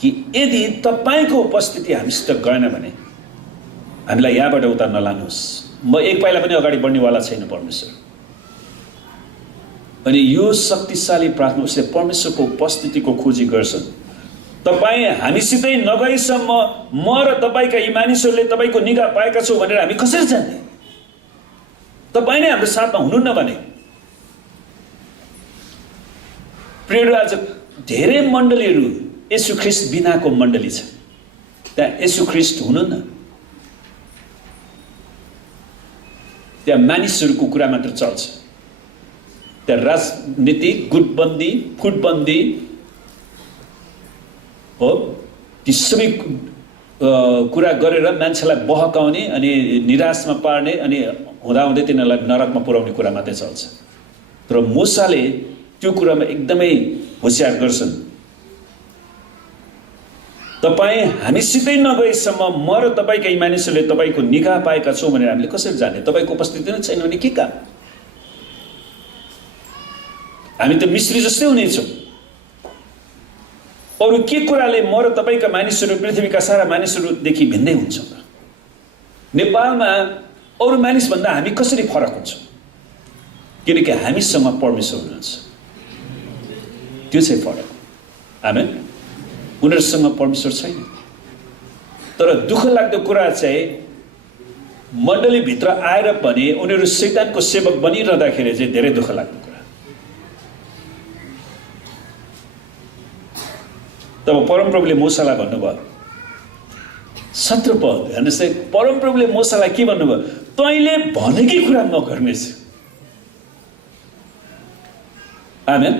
कि यदि तपाईको उपस्थिति हामीसित गएन भने हामीलाई यहाँबाट उता नलानुहोस्, म एक पाइला पनि अगाडि बढ्नेवाला छैन परमेश्वर। अनि यो शक्तिशाली प्रार्थना उसले परमेश्वरको उपस्थितिको खोजी गर्छन्। तपाईँ हामीसितै नगएसम्म म र तपाईँका यी मानिसहरूले तपाईँको निगाह पाएका छौँ भनेर हामी कसरी जान्ने? तपाईँ नै हाम्रो साथमा हुनुहुन्न भने। प्रिय आज धेरै मण्डलीहरू येशू ख्रीष्ट बिनाको मण्डली छ, त्यहाँ येशू ख्रीष्ट हुनुहुन्न, त्यहाँ मानिसहरूको कुरा मात्र चल्छ, त्यहाँ राजनीतिक गुटबन्दी फुटबन्दी हो, ती सबै कुरा गरेर मान्छेलाई बहकाउने अनि निराशमा पार्ने अनि हुँदाहुँदै तिनीहरूलाई नरकमा पुर्याउने कुरा मात्रै चल्छ। तर मूसाले त्यो कुरामा एकदमै होशियार गर्छन्। तपाईँ हामीसितै नगएसम्म म र तपाईँका यी मानिसहरूले तपाईँको निगाह पाएका छौँ भनेर हामीले कसरी जाने? तपाईँको उपस्थिति नै छैन भने के काम? हामी त मिस्री जस्तै हुनेछौँ। अरू के कुराले म र तपाईँका मानिसहरू पृथ्वीका सारा मानिसहरूदेखि भिन्दै हुन्छौँ? नेपालमा अरू मानिसभन्दा हामी कसरी फरक हुन्छौँ? किनकि हामीसँग परमेश्वर हुनुहुन्छ, त्यो चाहिँ फरक। आमेन। उनीहरूसँग परमेश्वर छैन। तर दुःख लाग्दो कुरा चाहिँ मण्डलीभित्र आएर पनि उनीहरू शैतानको सेवक बनिरहँदाखेरि चाहिँ धेरै दुःख लाग्दो कुरा। तब परमप्रभुले मूसालाई भन्नुभयो, 17 पद हेर्नुहोस् है, परमप्रभुले मूसालाई के भन्नुभयो? तैँले भनेकै कुरा म गर्नेछु। आमेन।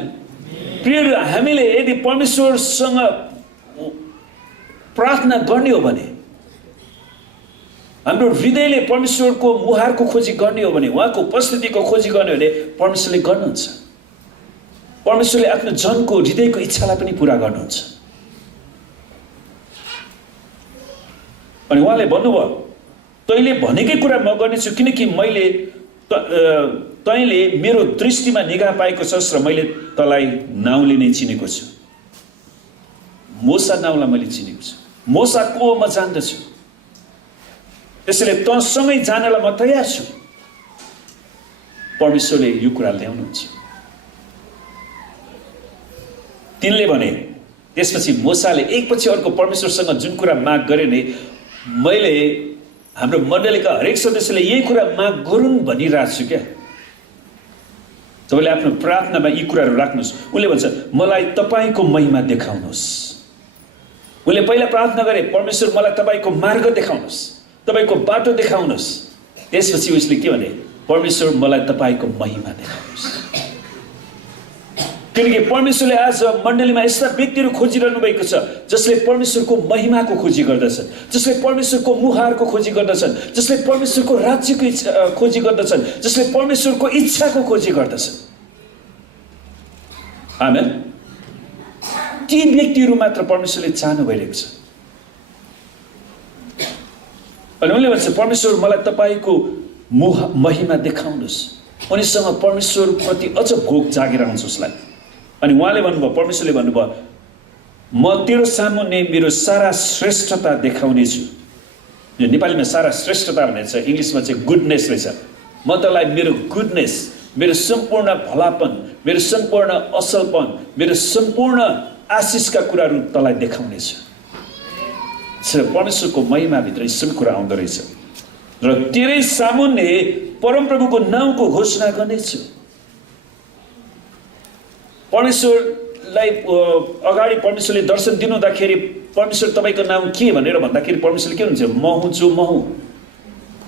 प्रिय हामीले यदि परमेश्वरसँग प्रार्थना गर्ने हो भने, हाम्रो हृदयले परमेश्वरको मुहारको खोजी गर्ने हो भने, उहाँको उपस्थितिको खोजी गर्ने हो भने परमेश्वरले गर्नुहुन्छ। परमेश्वरले आफ्नो जनको हृदयको इच्छालाई पनि पुरा गर्नुहुन्छ। अनि उहाँले भन्नुभयो, तैँले भनेकै कुरा म गर्नेछु, किनकि मैले तैँले मेरो दृष्टिमा निगाह पाएको छस् र मैले तँलाई नाउँले नै चिनेको छु। मूसा नाउँलाई मैले चिनेको छु, मूसा को म जान्दछु, त्यसैले तँसँगै जानलाई म तयार छु। परमेश्वरले यो कुरा ल्याउनुहुन्छ। तिनले भने, त्यसपछि मूसाले एकपछि अर्को परमेश्वरसँग जुन कुरा माग गरे नै, मैले हाम्रो मण्डलीका हरेक सदस्यले यही कुरा माग गरून् भनिरहेको छु क्या। तपाईँले आफ्नो प्रार्थनामा यी कुराहरू राख्नुहोस्। उसले भन्छ, मलाई तपाईँको महिमा देखाउनुहोस्। उसले पहिला प्रार्थना गरे, परमेश्वर मलाई तपाईँको मार्ग देखाउनुहोस्, तपाईँको बाटो देखाउनुहोस्। त्यसपछि उसले के भने, परमेश्वर मलाई तपाईँको महिमा देखाउनुहोस्। किनकि परमेश्वरले आज मण्डलीमा यस्ता व्यक्तिहरू खोजिरहनु भएको छ जसले परमेश्वरको महिमाको खोजी गर्दछन्, जसले परमेश्वरको मुहारको खोजी गर्दछन्, जसले परमेश्वरको राज्यको खोजी गर्दछन्, जसले परमेश्वरको इच्छाको खोजी गर्दछन्। आमेन। ती व्यक्तिहरू मात्र परमेश्वरले चाहनु भइरहेको छ। अनि उनले भन्छ, परमेश्वर मलाई तपाईँको महिमा देखाउनुहोस्। उनीसँग परमेश्वर प्रति अझ भोक जागेर आउँछ उसलाई। अनि उहाँले भन्नुभयो, परमेश्वरले भन्नुभयो, म तेरो सामुन्ने मेरो सारा श्रेष्ठता देखाउनेछु। यो नेपालीमा सारा श्रेष्ठता भनेर छ, इङ्ग्लिसमा चाहिँ गुडनेस रहेछ। म तँलाई मेरो गुडनेस, मेरो सम्पूर्ण भलापन, मेरो सम्पूर्ण असलपन, मेरो सम्पूर्ण आशिषका कुराहरू तँलाई देखाउनेछु। परमेश्वरको महिमाभित्र यी सबै कुरा आउँदो रहेछ। र तेरै सामुन्ने परमप्रभुको नाउँको घोषणा गर्नेछु। परमेश्वरलाई अगाडि परमेश्वरले दर्शन दिनुहुँदाखेरि, परमेश्वर तपाईँको नाम के भनेर भन्दाखेरि परमेश्वरले के हुन्छ? म हुँ जो म हुँ।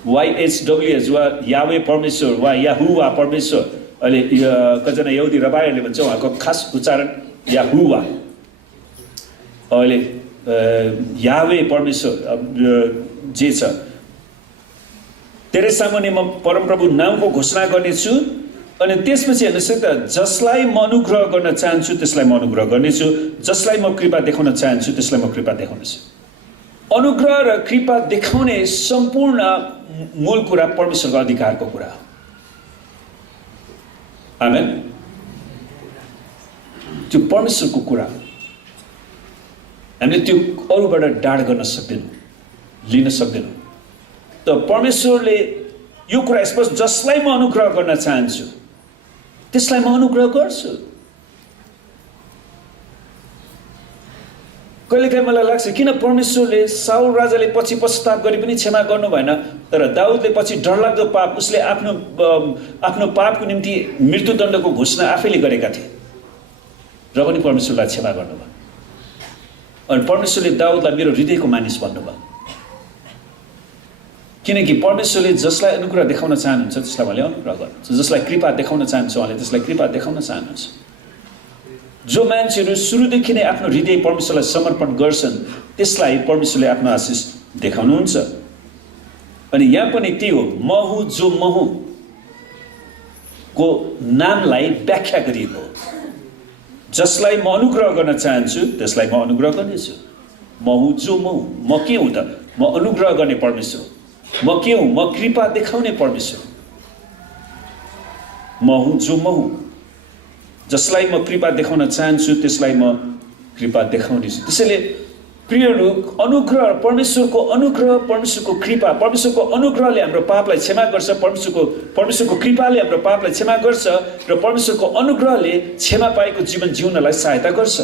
YHWH वा यावे परमेश्वर वा याहुवा परमेश्वर, अहिले कतिजना यहुदी रबाइहरूले भन्छ उहाँको खास उच्चारण याहुवा। अहिले यावे परमेश्वर जे छ, तेरै सामुन्ने म परमप्रभु नामको घोषणा गर्नेछु, अनि त्यसपछि हेर्नुहोस् त, जसलाई म अनुग्रह गर्न चाहन्छु त्यसलाई म अनुग्रह गर्नेछु, जसलाई म कृपा देखाउन चाहन्छु त्यसलाई म कृपा देखाउनेछु। अनुग्रह र कृपा देखाउने सम्पूर्ण मूल कुरा परमेश्वरको अधिकारको कुरा हो। आमेन। त्यो परमेश्वरको कुरा हो, हामीले त्यो अरूबाट डाँड गर्न सक्दैनौँ, लिन सक्दैनौँ। त परमेश्वरले यो कुरा स्पष्ट, जसलाई म अनुग्रह गर्न चाहन्छु त्यसलाई म अनुग्रह गर्छु। कहिलेकाहीँ मलाई लाग्छ किन परमेश्वरले साउल राजाले पछि पश्चाताप गरी पनि क्षमा गर्नु भएन, तर दाउदले पछि डरलाग्दो पाप, उसले आफ्नो पापको निम्ति मृत्युदण्डको घोषणा आफैले गरेका थिए र पनि परमेश्वरलाई क्षमा गर्नुभयो। अनि परमेश्वरले दाउदलाई मेरो हृदयको मानिस भन्नुभयो, किनकि परमेश्वरले जसलाई अनुग्रह देखाउन चाहनुहुन्छ त्यसलाई उहाँले अनुग्रह गर्नुहुन्छ, जसलाई कृपा देखाउन चाहन्छ उहाँले त्यसलाई कृपा देखाउन चाहनुहुन्छ। जो मान्छेहरू सुरुदेखि नै आफ्नो हृदय परमेश्वरलाई समर्पण गर्छन् त्यसलाई परमेश्वरले आफ्नो आशिष देखाउनुहुन्छ। अनि यहाँ पनि त्यही हो, म हुँ जो म हुँ को नामलाई व्याख्या गरिएको हो। जसलाई म अनुग्रह गर्न चाहन्छु त्यसलाई म अनुग्रह गर्नेछु। म हुँ जो म हुँ। म के हुँ त? म अनुग्रह गर्ने परमेश्वर। म के हुँ? म कृपा देखाउने परमेश्वर। म हुँ जो म हुँ। जसलाई म कृपा देखाउन चाहन्छु त्यसलाई म कृपा देखाउनेछु। त्यसैले प्रियहरू, अनुग्रह, परमेश्वरको अनुग्रह, परमेश्वरको कृपा, परमेश्वरको अनुग्रहले हाम्रो पापलाई क्षमा गर्छ, परमेश्वरको कृपाले हाम्रो पापलाई क्षमा गर्छ र परमेश्वरको अनुग्रहले क्षमा पाएको जीवन जिउनलाई सहायता गर्छ।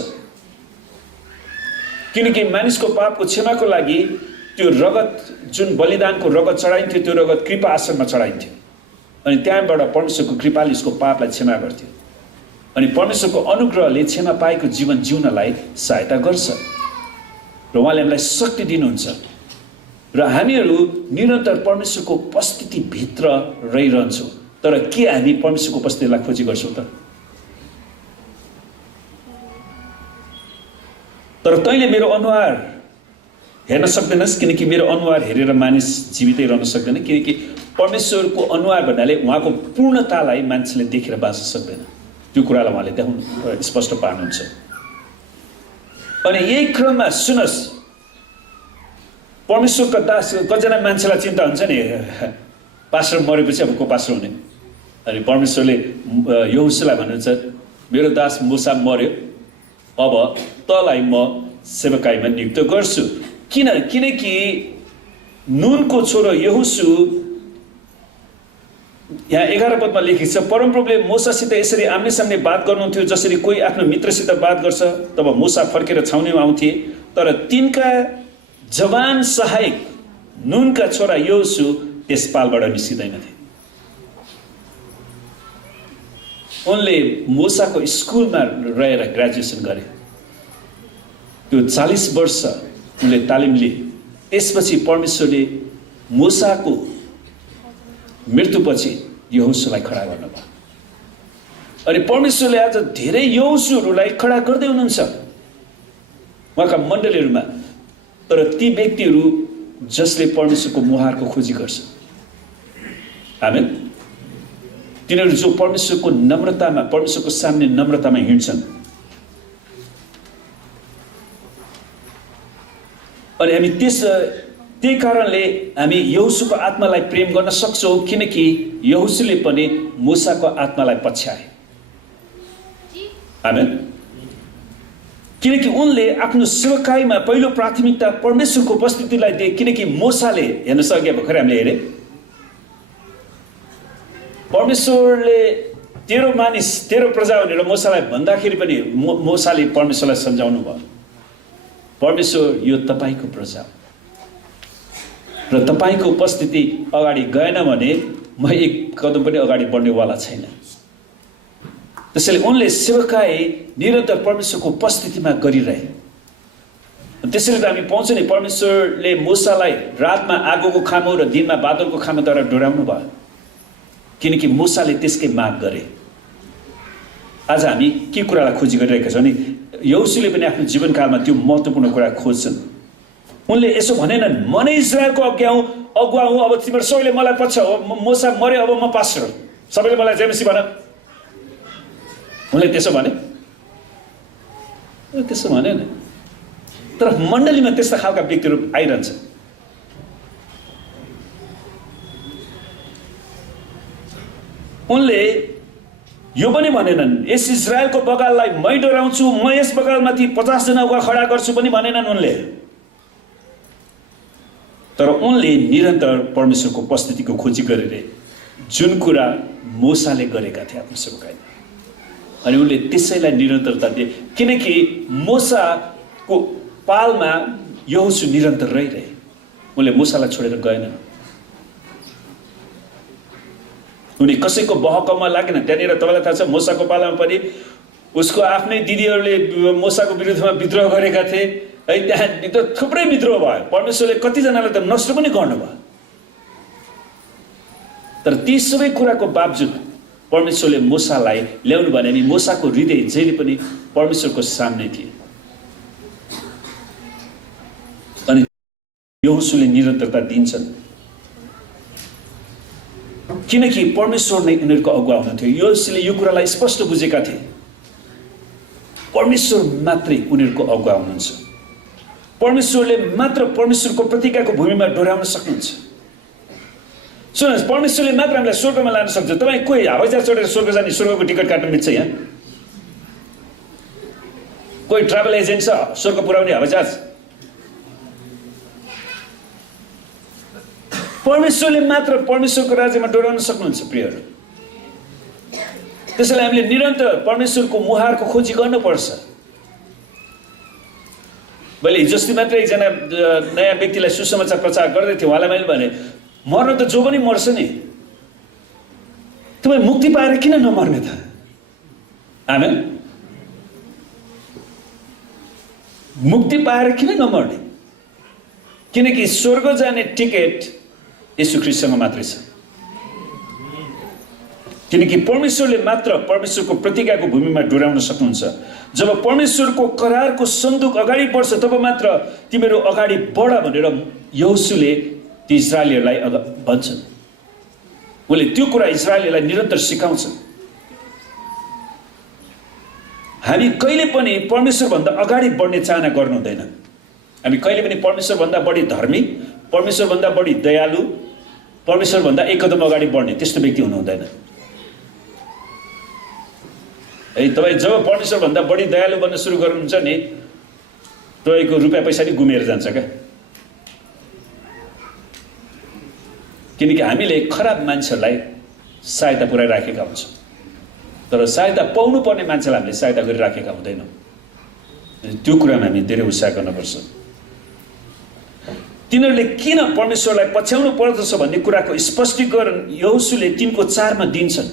किनकि मानिसको पापको क्षमाको लागि त्यो रगत, जुन बलिदानको रगत चढाइन्थ्यो, त्यो रगत कृपा आसनमा चढाइन्थ्यो अनि त्यहाँबाट परमेश्वरको कृपाले उसको पापलाई क्षमा गर्थ्यो। अनि परमेश्वरको अनुग्रहले क्षमा पाएको जीवन जिउनलाई सहायता गर्छ र उहाँले हामीलाई शक्ति दिनुहुन्छ र हामीहरू निरन्तर परमेश्वरको उपस्थितिभित्र रहिरहन्छौँ। तर के हामी परमेश्वरको उपस्थितिलाई खोजी गर्छौँ त? तर तैँले मेरो अनुहार हेर्न सक्दैनस्, किनकि मेरो अनुहार हेरेर मानिस जीवितै रहन सक्दैन, किनकि परमेश्वरको अनुहार भन्नाले उहाँको पूर्णतालाई मान्छेले देखेर बाँच्न सक्दैन। त्यो कुरालाई उहाँले देखाउनु स्पष्ट पार्नुहुन्छ। अनि यही क्रममा सुनस्, परमेश्वरका दास, कतिजना मान्छेलाई चिन्ता हुन्छ नि, पास्टर मरेपछि अब को पास्टर हुने? अनि परमेश्वरले यहोशूलाई भन्नुहुन्छ, मेरो दास मूसा मर्यो, अब तँलाई म सेवकाईमा नियुक्त गर्छु। किनकि नुनको छोरो यहोशू, यहाँ 11 पदमा लेखिएको छ, परमप्रभुले मूसासित यसरी आम्ने सामने बात गर्नुहुन्थ्यो जसरी कोही आफ्नो मित्रसित बात गर्छ। तब मूसा फर्केर छाउनीमा आउँथे, तर तिनका जवान सहायक नुनका छोरा यहोशू त्यस पालबाट निस्किँदैनथे। उनले मूसाको स्कुलमा रहेर ग्रेजुएसन गरे। त्यो 40 वर्ष उनले तालिम लिए। त्यसपछि परमेश्वरले मूसाको मृत्युपछि यहोशूलाई खडा गर्नुभयो। अनि परमेश्वरले आज धेरै यहोशूहरूलाई खडा गर्दै हुनुहुन्छ उहाँका मण्डलीहरूमा। तर ती व्यक्तिहरू जसले परमेश्वरको मुहारको खोजी गर्छ, आमेन, तिनीहरू जो परमेश्वरको नम्रतामा, परमेश्वरको सामने नम्रतामा हिँड्छन्। अनि हामी त्यही कारणले हामी यहोशूको आत्मालाई प्रेम गर्न सक्छौँ, किनकि यहोशूले पनि मूसाको आत्मालाई पछ्याए। आमेन। किनकि उनले आफ्नो सेवकाईमा पहिलो प्राथमिकता परमेश्वरको उपस्थितिलाई दिए। किनकि मूसाले, हेर्नुहोस्, अघि भर्खरै हामीले हेरे, परमेश्वरले तेरो मानिस, तेरो प्रजा भनेर मूसालाई भन्दाखेरि पनि मूसाले परमेश्वरलाई सम्झाउनु भयो, परमेश्वर यो तपाईँको प्रजा र तपाईँको उपस्थिति अगाडि गएन भने म एक कदम पनि अगाडि बढ्नेवाला छैन। त्यसैले उनले सेवकाई निरन्तर परमेश्वरको उपस्थितिमा गरिरहे त्यसैले त हामी पाउँछ नि परमेश्वरले मूसालाई रातमा आगोको खामो र दिनमा बादलको खामोद्वारा डराउनु भयो, किनकि मूसाले त्यसकै माग गरे। आज हामी के कुरालाई खोजी गरिरहेका छौँ नि, यहोशूले पनि आफ्नो जीवनकालमा त्यो महत्त्वपूर्ण कुरा खोज्छन्। उनले यसो भनेनन्, म नै इजरायलको अगुवा हुँ, अब तिमीहरू सबैले मलाई पछ्याऊ, मूसा मर्यो अब म पास्टर, सबैले मलाई जेमसी भन। उनले त्यसो भने? त्यसो भनेन। तर मण्डलीमा त्यस्ता खालका व्यक्तिहरू आइरहन्छ। उनले यो पनि भनेनन्, यस इजरायलको बगाललाई मै डराउँछु, म यस बगालमाथि 50 जना अगुवा खडा गर्छु पनि भनेनन् उनले। तर उनले निरन्तर परमेश्वरको उपस्थितिको खोजी गरेर जुन कुरा मूसाले गरेका थिए आफ्नो सेवकाईमा, अनि उनले त्यसैलाई निरन्तरता दिए, किनकि मूसाको पालमा यहोशू निरन्तर रहिरहे। उनले मूसालाई छोडेर गएनन्। उनी कसैको बहकमा लागेन। त्यहाँनिर तपाईँलाई थाहा छ, मूसाको पालामा पनि उसको आफ्नै दिदीहरूले मूसाको विरुद्धमा विद्रोह गरेका थिए है। त्यहाँ थुप्रै विद्रोह भयो। परमेश्वरले कतिजनालाई त नष्ट पनि गर्नुभयो। तर ती सबै कुराको बावजुद परमेश्वरले मूसालाई ल्याउनु भने नि मूसाको हृदय जहिले पनि परमेश्वरको सामने थिए। अनि यहोशूले निरन्तरता दिन्छन्, किनकि परमेश्वर नै उनीहरूको अगुवा हुनुहुन्थ्यो। यहोशूले यो कुरालाई स्पष्ट बुझेका थिए, परमेश्वर मात्रै उनीहरूको अगुवा हुनुहुन्छ। परमेश्वरले मात्र परमेश्वरको प्रतिज्ञाको भूमिमा डोर्याउन सक्नुहुन्छ। सुन्नुहोस्, परमेश्वरले मात्र हामीलाई स्वर्गमा लान सक्छ। तपाईँ कोही हवाईजहाज चढेर स्वर्ग जाने स्वर्गको टिकट काट्न मिल्छ? यहाँ कोही ट्राभल एजेन्ट छ स्वर्ग पुर्याउने हवाईजहाज? परमेश्वरले मात्र परमेश्वरको राज्यमा डोर्याउन सक्नुहुन्छ प्रियहरू। त्यसैले हामीले निरन्तर परमेश्वरको मुहारको खोजी गर्नुपर्छ। मैले हिजोस्ति मात्र एकजना नयाँ व्यक्तिलाई सुसमाचार प्रचार गर्दै थिएँ। उहाँलाई मैले भने, मर्न त जो पनि मर्छ नि, तपाईँ मुक्ति पाएर किन नमर्ने त? आमेन। मुक्ति पाएर किन नमर्ने? किनकि स्वर्ग जाने टिकट यीशु ख्रीष्टसँग मात्रै छ। किनकि परमेश्वरले मात्र परमेश्वरको प्रतिज्ञाको भूमिमा डोर्याउन सक्नुहुन्छ। जब परमेश्वरको करारको सन्दुक अगाडि बढ्छ तब मात्र तिमीहरू अगाडि बढ भनेर यहोशूले ती इजरायलीहरूलाई भन्छन्। उनले त्यो कुरा इजरायलीलाई निरन्तर सिकाउँछन्। हामी कहिले पनि परमेश्वरभन्दा अगाडि बढ्ने चाहना गर्नु हुँदैन। हामी कहिले पनि परमेश्वरभन्दा बढी धर्मी, परमेश्वरभन्दा बढी दयालु, परमेश्वरभन्दा एक कदम अगाडि बढ्ने त्यस्तो व्यक्ति हुनु हुँदैन। है, तपाईँ जब परमेश्वरभन्दा बढी दयालु बन्न सुरु गर्नुहुन्छ नि, तपाईँको रुपियाँ पैसा नि गुमेर जान्छ क्या। किनकि हामीले खराब मान्छेहरूलाई सहायता पुर्याइराखेका हुन्छौँ, तर सहायता पाउनु पर्ने मान्छेलाई हामीले सहायता गरिराखेका हुँदैनौँ। त्यो कुरामा हामी धेरै उत्साह गर्नुपर्छ। तिनीहरूले किन परमेश्वरलाई पछ्याउनु पर्दछ भन्ने कुराको स्पष्टीकरण यहोशूले 3:4 दिन्छन्।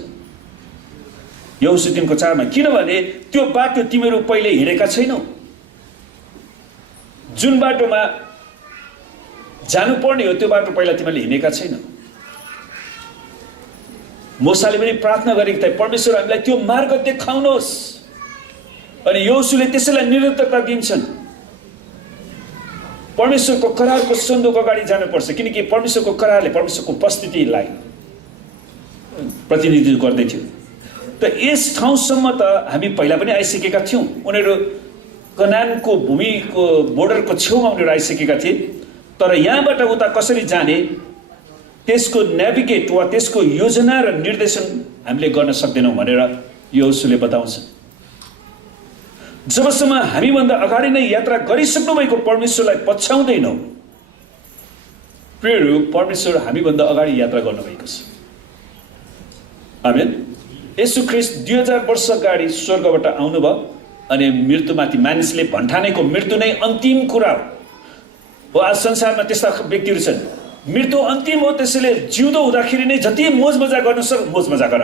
यहोशू 3:4, किनभने त्यो बाटो तिमीहरू पहिले हिँडेका छैनौ, जुन बाटोमा जानुपर्ने हो त्यो बाटो पहिला तिमीहरूले हिँडेका छैनौ। मूसाले पनि प्रार्थना गरेको थिए, परमेश्वर हामीलाई त्यो मार्ग देखाउनुहोस्। अनि यहोशूले त्यसैलाई निरन्तरता दिन्छन्। परमेश्वरको करारको सन्दुक अगाडि जानुपर्छ, किनकि परमेश्वरको करारले परमेश्वरको उपस्थितिलाई प्रतिनिधित्व गर्दै थियो। त यस ठाउँसम्म त हामी पहिला पनि आइसकेका थियौँ। उनीहरू कनानको भूमिको बोर्डरको छेउमा उनीहरू आइसकेका थिए। तर यहाँबाट उता कसरी जाने त्यसको नेभिगेट वा त्यसको योजना र निर्देशन हामीले गर्न सक्दैनौँ भनेर यहोशूले बताउँछ। जबसम्म हामीभन्दा अगाडि नै यात्रा गरिसक्नु भएको परमेश्वरलाई पछ्याउँदैनौँ, प्रियहरू, परमेश्वर हामीभन्दा अगाडि यात्रा गर्नुभएको छ। आमेन। येशू ख्रीष्ट 2000 वर्ष अगाडि स्वर्गबाट आउनुभयो अनि मृत्युमाथि मानिसले भन्ठानेको मृत्यु नै अन्तिम कुरा हो। आज संसारमा त्यस्ता व्यक्तिहरू छन्, मृत्यु अन्तिम हो, त्यसैले जिउँदो हुँदाखेरि नै जति मोज मजा गर्न सक्छ मोज मजा गर।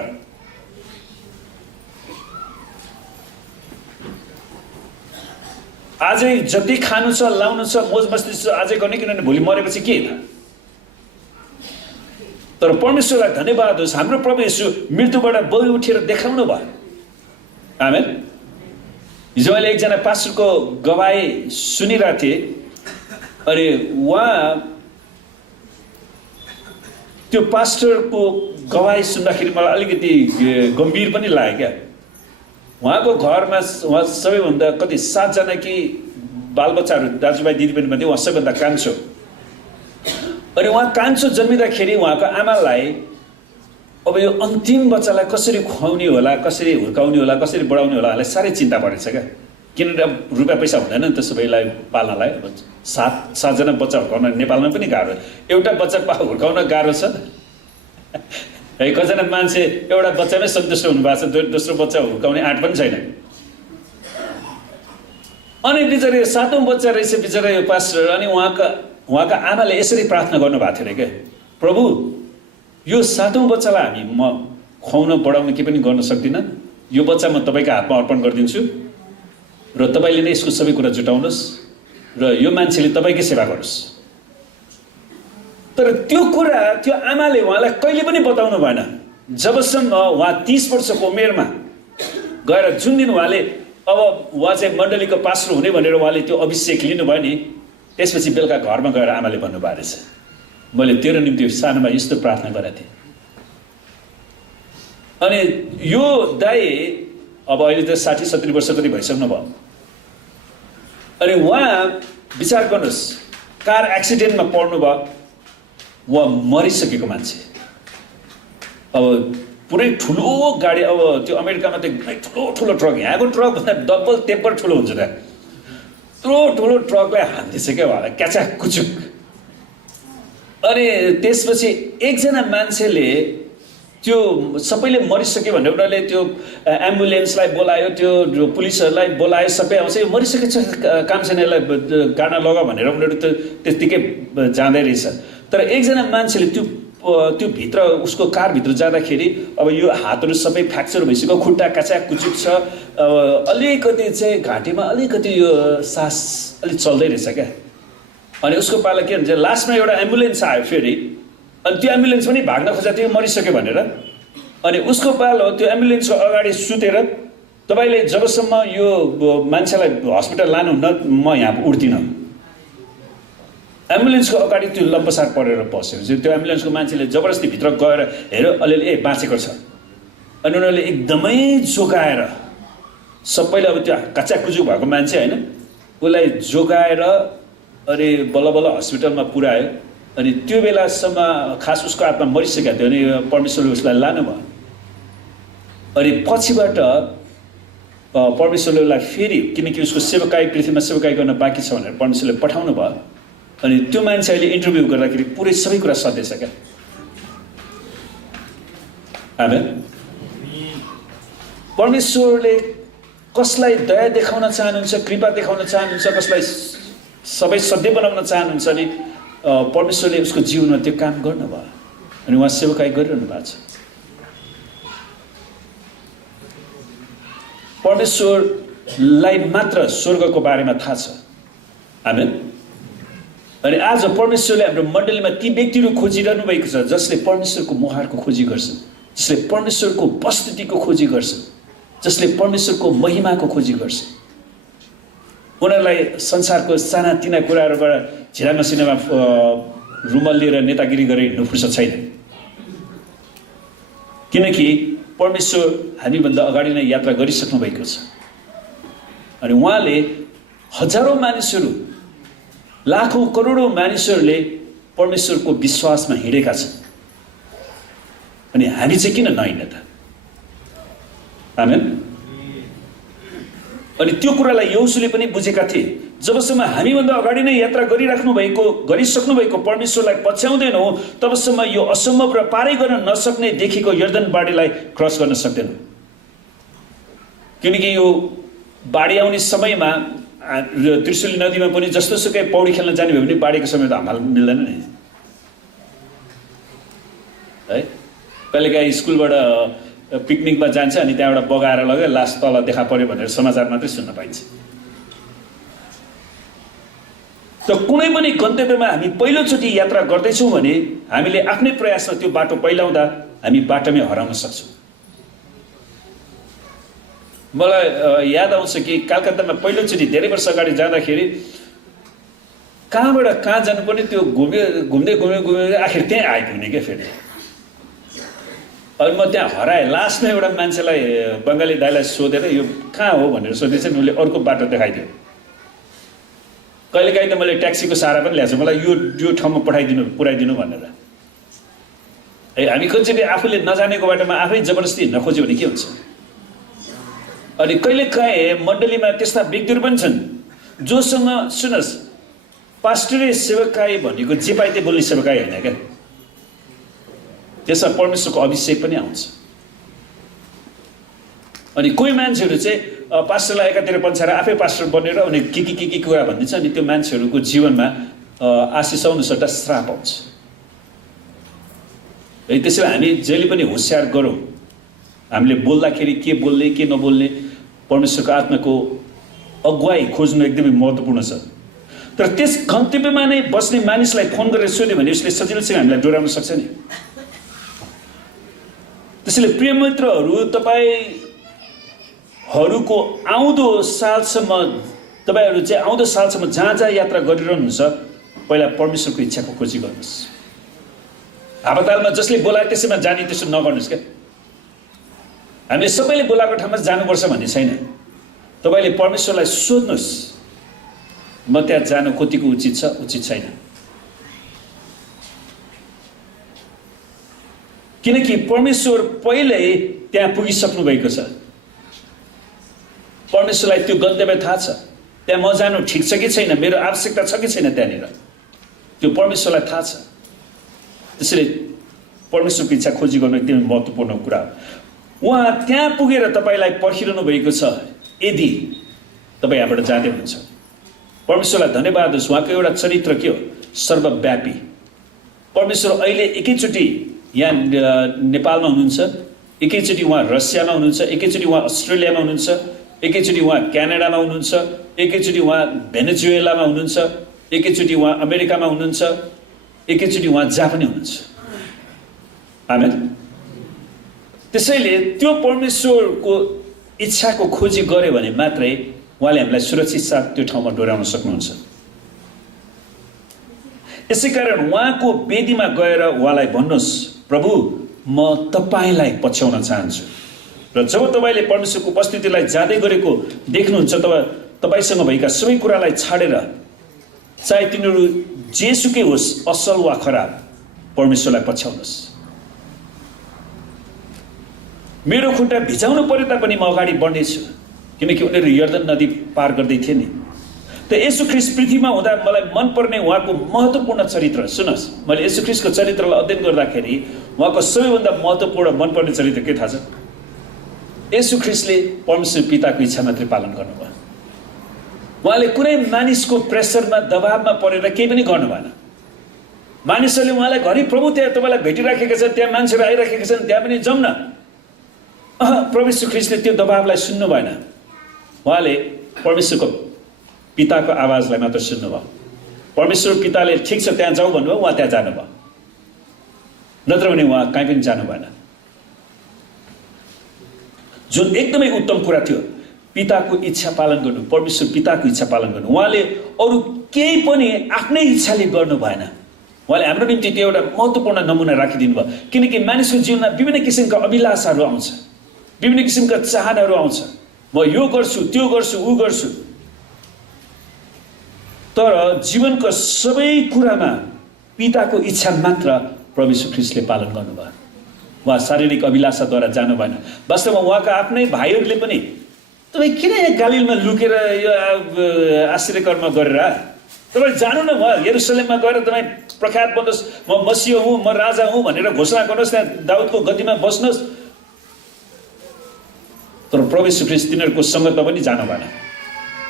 आजै जति खानु छ लाउनु छ मोज मस्ती छ आजै गर्ने, किनभने भोलि मरेपछि के त। तर परमेश्वरलाई धन्यवाद होस्, हाम्रो प्रभु येशू मृत्युबाट बलि उठेर देखाउनु भयो। आमेन। हिजो मैले एकजना पास्टरको गवाई सुनिरहेको थिएँ, अनि उहाँ त्यो पास्टरको गवाई सुन्दाखेरि मलाई अलिकति गम्भीर पनि लाग्यो क्या। उहाँको घरमा उहाँ सबैभन्दा कति 7 जना कि बालबच्चाहरू दाजुभाइ दिदीबहिनी मध्ये उहाँ सबैभन्दा कान्छो। अनि उहाँ कान्छो जन्मिँदाखेरि उहाँको आमालाई अब यो अन्तिम बच्चालाई कसरी खुवाउने होला, कसरी हुर्काउने होला, कसरी बढाउने होला, उहाँलाई साह्रै चिन्ता परेछ क्या। किनभने अब रुपियाँ पैसा हुँदैन नि त सबैलाई पाल्नलाई। 7 जना बच्चा हुर्काउन नेपालमा पनि गाह्रो, एउटा बच्चा हुर्काउन गाह्रो छ है। कतिजना मान्छे एउटा बच्चामै सन्तुष्ट हुनुभएको छ, दोस्रो बच्चा हुर्काउने आँट पनि छैन। अनि बिचरा 7औं बच्चा रहेछ बिचरा यो पास्टर। अनि उहाँका आमाले यसरी प्रार्थना गर्नुभएको थियो अरे क्या, प्रभु यो 7औं बच्चालाई म खुवाउन बढाउन के पनि गर्न सक्दिनँ, यो बच्चा म तपाईँको हातमा अर्पण गरिदिन्छु र तपाईँले नै यसको सबै कुरा जुटाउनुहोस् र यो मान्छेले तपाईँकै सेवा गरोस्। तर त्यो कुरा त्यो आमाले उहाँलाई कहिले पनि बताउनु भएन, जबसम्म उहाँ 30 वर्षको उमेरमा गएर जुन दिन उहाँले अब उहाँ चाहिँ मण्डलीको पास्टर हुने भनेर उहाँले त्यो अभिषेक लिनुभयो नि, त्यसपछि बेलुका घरमा गएर आमाले भन्नुभएको रहेछ, मैले तेरो निम्ति सानोमा यस्तो प्रार्थना गरेको थिएँ। अनि यो दाइ अब अहिले त 60-70 वर्ष कति भइसक्नु भयो। अनि उहाँ विचार गर्नुहोस्, कार एक्सिडेन्टमा पर्नु भयो, उहाँ मरिसकेको मान्छे। अब पुरै ठुलो गाडी, अब त्यो अमेरिकामा त एकदमै ठुलो ट्रक, यहाँको ट्रकभन्दा डबल तेब्बर ठुलो हुन्छ त, ठुलो ट्रकलाई हान्दैछ क्या उहाँलाई क्याचाक कुचुक। अनि त्यसपछि एकजना मान्छेले त्यो सबैले मरिसक्यो भनेर उनीहरूले त्यो एम्बुलेन्सलाई बोलायो, त्यो पुलिसहरूलाई बोलायो, सबै आउँछ, यो मरिसकेको छ काम छैन यसलाई गाड्न लगा भनेर उनीहरू त त्यत्तिकै जाँदै रहेछ। तर एकजना मान्छेले त्यो भित्र उसको कारभित्र जाँदाखेरि अब यो हातहरू सबै फ्र्याक्चर भइसक्यो, खुट्टा काचा कुचुक छ, अलिकति चाहिँ घाँटीमा अलिकति यो सास अलिक चल्दै रहेछ क्या। अनि उसको पाला के भन्छ, लास्टमा एउटा एम्बुलेन्स आयो फेरि, अनि त्यो एम्बुलेन्स पनि भाग्न खोजेको थियो मरिसक्यो भनेर। अनि उसको पालो त्यो एम्बुलेन्सको अगाडि सुतेर, तपाईँले जबसम्म यो मान्छेलाई हस्पिटल लानुहुन्न म यहाँ उठ्दिनँ। एम्बुलेन्सको अगाडि त्यो लम्पसार परेर बस्यो। त्यो एम्बुलेन्सको मान्छेले जबरजस्ती भित्र गएर हेऱ्यो, अलिअलि बाँचेको छ। अनि उनीहरूले एकदमै जोगाएर सबैले, अब त्यो कच्चा कुचुक भएको मान्छे होइन, उसलाई जोगाएर अनि बल्ल बल्ल हस्पिटलमा पुर्यायो। अनि त्यो बेलासम्म खास उसको आत्मा मरिसकेको थियो, अनि परमेश्वरले उसलाई लानुभयो। अनि पछिबाट परमेश्वरले उसलाई फेरि, किनकि उसको सेवकाई पृथ्वीमा सेवकाई गर्न बाँकी छ भनेर परमेश्वरले पठाउनु भयो। अनि त्यो मान्छे अहिले इन्टरभ्यू गर्दाखेरि पुरै सबै कुरा सधैछ क्या। आमेन। परमेश्वरले कसलाई दया देखाउन चाहनुहुन्छ, कृपा देखाउन चाहनुहुन्छ, कसलाई सबै सधैँ बनाउन चाहनुहुन्छ नि, परमेश्वरले उसको जीवनमा त्यो काम गर्नुभयो। अनि उहाँ सेवकाई गरिरहनु भएको छ। परमेश्वरलाई मात्र स्वर्गको बारेमा थाहा छ। आमेन। अनि आज परमेश्वरले हाम्रो मण्डलीमा ती व्यक्तिहरू खोजिरहनु भएको छ जसले परमेश्वरको मुहारको खोजी गर्छन्, जसले परमेश्वरको उपस्थितिको खोजी गर्छन्, जसले परमेश्वरको महिमाको खोजी गर्छन्। उनीहरूलाई संसारको सानातिना कुराहरूबाट झिरा मसिनामा रुमल लिएर नेतागिरी गरेर हिँड्नु फुर्सद छैन। किनकि परमेश्वर हामीभन्दा अगाडि नै यात्रा गरिसक्नु भएको छ। अनि उहाँले हजारौँ मानिसहरू, लाखौँ करोडौँ मानिसहरूले परमेश्वरको विश्वासमा हिँडेका छन्। अनि हामी चाहिँ किन नहिँड्ने त? आमेन। अनि त्यो कुरालाई यहोशूले पनि बुझेका थिए। जबसम्म हामीभन्दा अगाडि नै यात्रा गरिसक्नु भएको परमेश्वरलाई पछ्याउँदैनौँ, तबसम्म यो असम्भव र पारै गर्न नसक्ने देखेको यर्दन बाढीलाई क्रस गर्न सक्दैनौँ। किनकि यो बाढी आउने समयमा त्रिशुली नदीमा पनि जस्तोसुकै पौडी खेल्न जाने भयो भने बाढीको समय त हाम्रोलाई मिल्दैन नि है। कहिलेकाहीँ स्कुलबाट पिकनिकमा जान्छ, अनि त्यहाँबाट बगाएर लग्यो, लास्ट तल देखा पर्यो भनेर समाचार मात्रै सुन्न पाइन्छ। त कुनै पनि गन्तव्यमा हामी पहिलोचोटि यात्रा गर्दैछौँ भने हामीले आफ्नै प्रयासमा त्यो बाटो पहिलाउँदा हामी बाटोमै हराउन सक्छौँ। मलाई याद आउँछ कि कलकत्तामा पहिलोचोटि धेरै वर्ष अगाडि जाँदाखेरि कहाँबाट कहाँ जानुपर्ने त्यो घुम्दै आखिर त्यहीँ आइपुग्ने क्या फेरि। अनि म त्यहाँ हराएँ। लास्टमा एउटा मान्छेलाई बङ्गाली दाइलाई सोधेर यो कहाँ हो भनेर सोधेछ नि, उसले अर्को बाटो देखाइदियो। कहिलेकाहीँ त मैले ट्याक्सीको सहारा पनि ल्याएको छु, मलाई यो ठाउँमा पुऱ्याइदिनु भनेर। हामी कतिचोटि आफूले नजानेको बाटोमा आफै जबरजस्ती हिँड्न खोज्यो भने के हुन्छ। अनि कहिलेकाहीँ मण्डलीमा त्यस्ता व्यक्तिहरू पनि छन् जोसँग सुन्नुहोस् पास्टरीय सेवकाई भनेको जे पाए त्यही बोल्ने सेवकाई होइन क्या। त्यसमा परमेश्वरको अभिषेक पनि आउँछ। अनि कोही मान्छेहरू चाहिँ पास्टरलाई एकातिर पन्छाएर आफै पास्टर बनेर अनि के कुरा भनिदिन्छ। अनि त्यो मान्छेहरूको जीवनमा आशिष आउनु सट्टा श्राप आउँछ। है त्यसैले हामी जहिले पनि होसियार गरौँ। हामीले बोल्दाखेरि के बोल्ने के नबोल्ने परमेश्वरको आत्माको अगुवाई खोज्नु एकदमै महत्त्वपूर्ण छ। तर त्यस गन्तव्यमा नै बस्ने मानिसलाई फोन गरेर सोध्यो भने उसले सजिलोसँग हामीलाई डोराउन सक्छ नि। त्यसैले प्रिय मित्रहरू, तपाईँहरूको आउँदो सालसम्म तपाईँहरू चाहिँ आउँदो सालसम्म जहाँ जहाँ यात्रा गरिरहनुहुन्छ पहिला परमेश्वरको इच्छाको खोजी गर्नुहोस्। हावातालमा जसले बोलाए त्यसैमा जाने त्यसो नगर्नुहोस् क्या। हामीले सबैले बोलाएको ठाउँमा जानुपर्छ भन्ने छैन। तपाईँले परमेश्वरलाई सोध्नुहोस् म त्यहाँ जानु कतिको उचित छ उचित छैन। किनकि परमेश्वर पहिल्यै त्यहाँ पुगिसक्नु भएको छ। परमेश्वरलाई त्यो गन्तव्य थाहा छ। त्यहाँ म जानु ठिक छ कि छैन, मेरो आवश्यकता छ कि छैन त्यहाँनिर, त्यो परमेश्वरलाई थाहा छ। त्यसैले परमेश्वरको इच्छा खोजी गर्नु एकदमै महत्त्वपूर्ण कुरा हो। उहाँ त्यहाँ पुगेर तपाईँलाई पर्खिरहनु भएको छ यदि तपाईँ यहाँबाट जाँदै हुनुहुन्छ। परमेश्वरलाई धन्यवाद होस्। उहाँको एउटा चरित्र के हो? सर्वव्यापी। परमेश्वर अहिले एकैचोटि यहाँ नेपालमा हुनुहुन्छ, एकैचोटि उहाँ रसियामा हुनुहुन्छ, एकैचोटि उहाँ अस्ट्रेलियामा हुनुहुन्छ, एकैचोटि उहाँ क्यानाडामा हुनुहुन्छ, एकैचोटि उहाँ भेनेजुएलामा हुनुहुन्छ, एकैचोटि उहाँ अमेरिकामा हुनुहुन्छ, एकैचोटि उहाँ जहाँ पनि हुनुहुन्छ। आमेन। त्यसैले त्यो परमेश्वरको इच्छाको खोजी गर्यो भने मात्रै उहाँले हामीलाई सुरक्षित साथ त्यो ठाउँमा डोराउन सक्नुहुन्छ। यसै कारण उहाँको वेदीमा गएर उहाँलाई भन्नुहोस्, प्रभु म तपाईँलाई पछ्याउन चाहन्छु। र जब तपाईँले परमेश्वरको उपस्थितिलाई जाँदै गरेको देख्नुहुन्छ तब तपाईँसँग भएका सबै कुरालाई छाडेर, चाहे तिनीहरू जेसुकै होस् असल वा खराब, परमेश्वरलाई पछ्याउनुहोस्। मेरो खुट्टा भिजाउनु पर्यो तापनि म अगाडि बढ्नेछु, किनकि उनीहरू यर्दन नदी पार गर्दै थिए नि। त येशू ख्रीष्ट पृथ्वीमा हुँदा मलाई मनपर्ने उहाँको महत्त्वपूर्ण चरित्र, सुन्नुहोस्, मैले येशू ख्रीष्टको चरित्रलाई अध्ययन गर्दाखेरि उहाँको सबैभन्दा महत्त्वपूर्ण मनपर्ने चरित्र के थाहा छ? येशू ख्रीष्टले परमेश्वर पिताको इच्छा मात्रै पालन गर्नुभयो। उहाँले कुनै मानिसको प्रेसरमा दबावमा परेर केही पनि गर्नु भएन। मानिसहरूले उहाँलाई घरि प्रभु त्यहाँ तपाईँलाई भेटिराखेका छन्, त्यहाँ मान्छेहरू आइराखेका छन्, त्यहाँ पनि जाउँ न। प्रभु येशू ख्रीष्टले त्यो दबावलाई सुन्नु भएन। उहाँले परमेश्वरको पिताको आवाजलाई मात्र सुन्नुभयो। परमेश्वर पिताले ठिक छ त्यहाँ जाउँ भन्नुभयो, उहाँ त्यहाँ जानुभयो, नत्र भने उहाँ कहीँ पनि जानु भएन। जुन एकदमै उत्तम कुरा थियो, पिताको इच्छा पालन गर्नु, परमेश्वर पिताको इच्छा पालन गर्नु। उहाँले अरू केही पनि आफ्नै इच्छाले गर्नु भएन। उहाँले हाम्रो निम्ति त्यो एउटा महत्त्वपूर्ण नमुना राखिदिनु भयो। किनकि मानिसको जीवनमा विभिन्न किसिमका अभिलाषाहरू आउँछ, विभिन्न किसिमका चाहनाहरू आउँछ। म यो गर्छु, त्यो गर्छु, ऊ गर्छु। तर जीवनको सबै कुरामा पिताको इच्छा मात्र प्रभु यीशु ख्रीष्टले पालन गर्नुभयो। उहाँ शारीरिक अभिलाषाद्वारा जानु भएन। वास्तवमा उहाँका आफ्नै भाइहरूले पनि तपाईँ किन यहाँ गालिलमा लुकेर यो आश्चर्य कर्म गरेर तपाईँ जानु न, उहाँ यरुसलेममा गएर तपाईँ प्रख्यात बन्नुहोस्, म मसिह हुँ, म राजा हुँ भनेर घोषणा गर्नुहोस्, त्यहाँ दाउदको गद्दीमा बस्नुहोस्। तर प्रभु यीशु ख्रीष्ट तिनीहरूको सङ्गतमा पनि जानु भएन।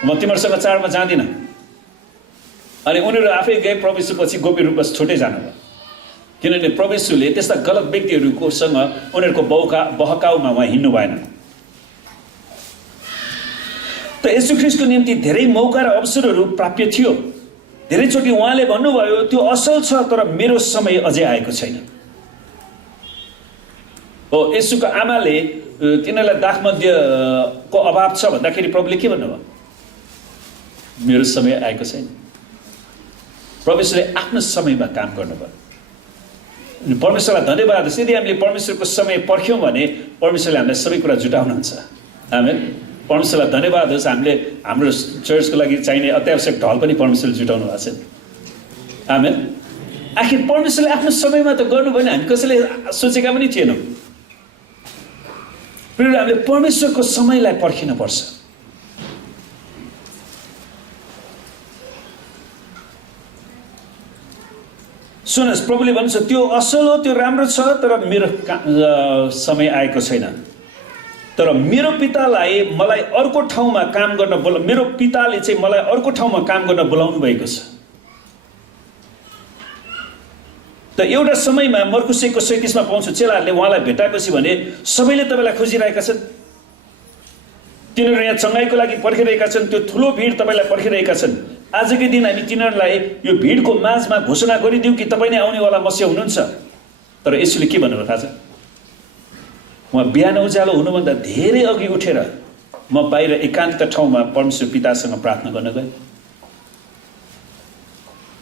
म तिमीहरूसँग चाडमा जाँदिनँ। अनि उनीहरू आफै गए प्रभु यीशु पछि गोप्य रूपमा छुट्टै जानुभयो। किनभने प्रभु यीशुले त्यस्ता गलत व्यक्तिहरूकोसँग उनीहरूको बहकाउमा उहाँ हिँड्नु भएन। त येशू ख्रीष्टको निम्ति धेरै मौका र अवसरहरू प्राप्य थियो, धेरैचोटि उहाँले भन्नुभयो त्यो असल छ तर मेरो समय अझै आएको छैन। हो, येशूको आमाले तिनीहरूलाई दाखमध्यको अभाव छ भन्दाखेरि प्रभुले के भन्नुभयो? मेरो समय आएको छैन। परमेश्वरले आफ्नो समयमा काम गर्नुभयो। परमेश्वरलाई धन्यवाद होस्। यदि हामीले परमेश्वरको समय पर्ख्यौँ भने परमेश्वरले हामीलाई सबै कुरा जुटाउनुहुन्छ। आमेन। परमेश्वरलाई धन्यवाद होस्। हामीले हाम्रो चर्चको लागि चाहिने अत्यावश्यक ढल पनि परमेश्वरले जुटाउनु भएको छ। आमेन। आखिर परमेश्वरले आफ्नो समयमा त गर्नु भने हामी कसैले सोचेका पनि थिएनौँ। हामीले परमेश्वरको समयलाई पर्खिनुपर्छ। सुन्नुहोस्, प्रभुले भन्छ त्यो असल हो, त्यो राम्रो छ, तर मेरो समय आएको छैन। तर मेरो पितालाई मलाई अर्को ठाउँमा काम गर्न मेरो पिताले चाहिँ मलाई अर्को ठाउँमा काम गर्न बोलाउनु भएको छ। त एउटा समयमा मर्कुस 1:37 पाउँछु, चेलाहरूले उहाँलाई भेटाएपछि भने सबैले तपाईँलाई खोजिरहेका छन्, तिनीहरू यहाँ चङ्गाइको लागि पर्खिरहेका छन्, त्यो ठुलो भिड तपाईँलाई पर्खिरहेका छन्। आजकै दिन हामी तिनीहरूलाई यो भिडको माझमा घोषणा गरिदिउँ कि तपाईँ नै आउनेवाला मसीह हुनुहुन्छ। तर यसुले के भन्नुभयो थाहा छ? उहाँ बिहान उज्यालो हुनुभन्दा धेरै अघि उठेर म बाहिर एकान्त ठाउँमा परमेश्वर पितासँग प्रार्थना गर्न गएँ।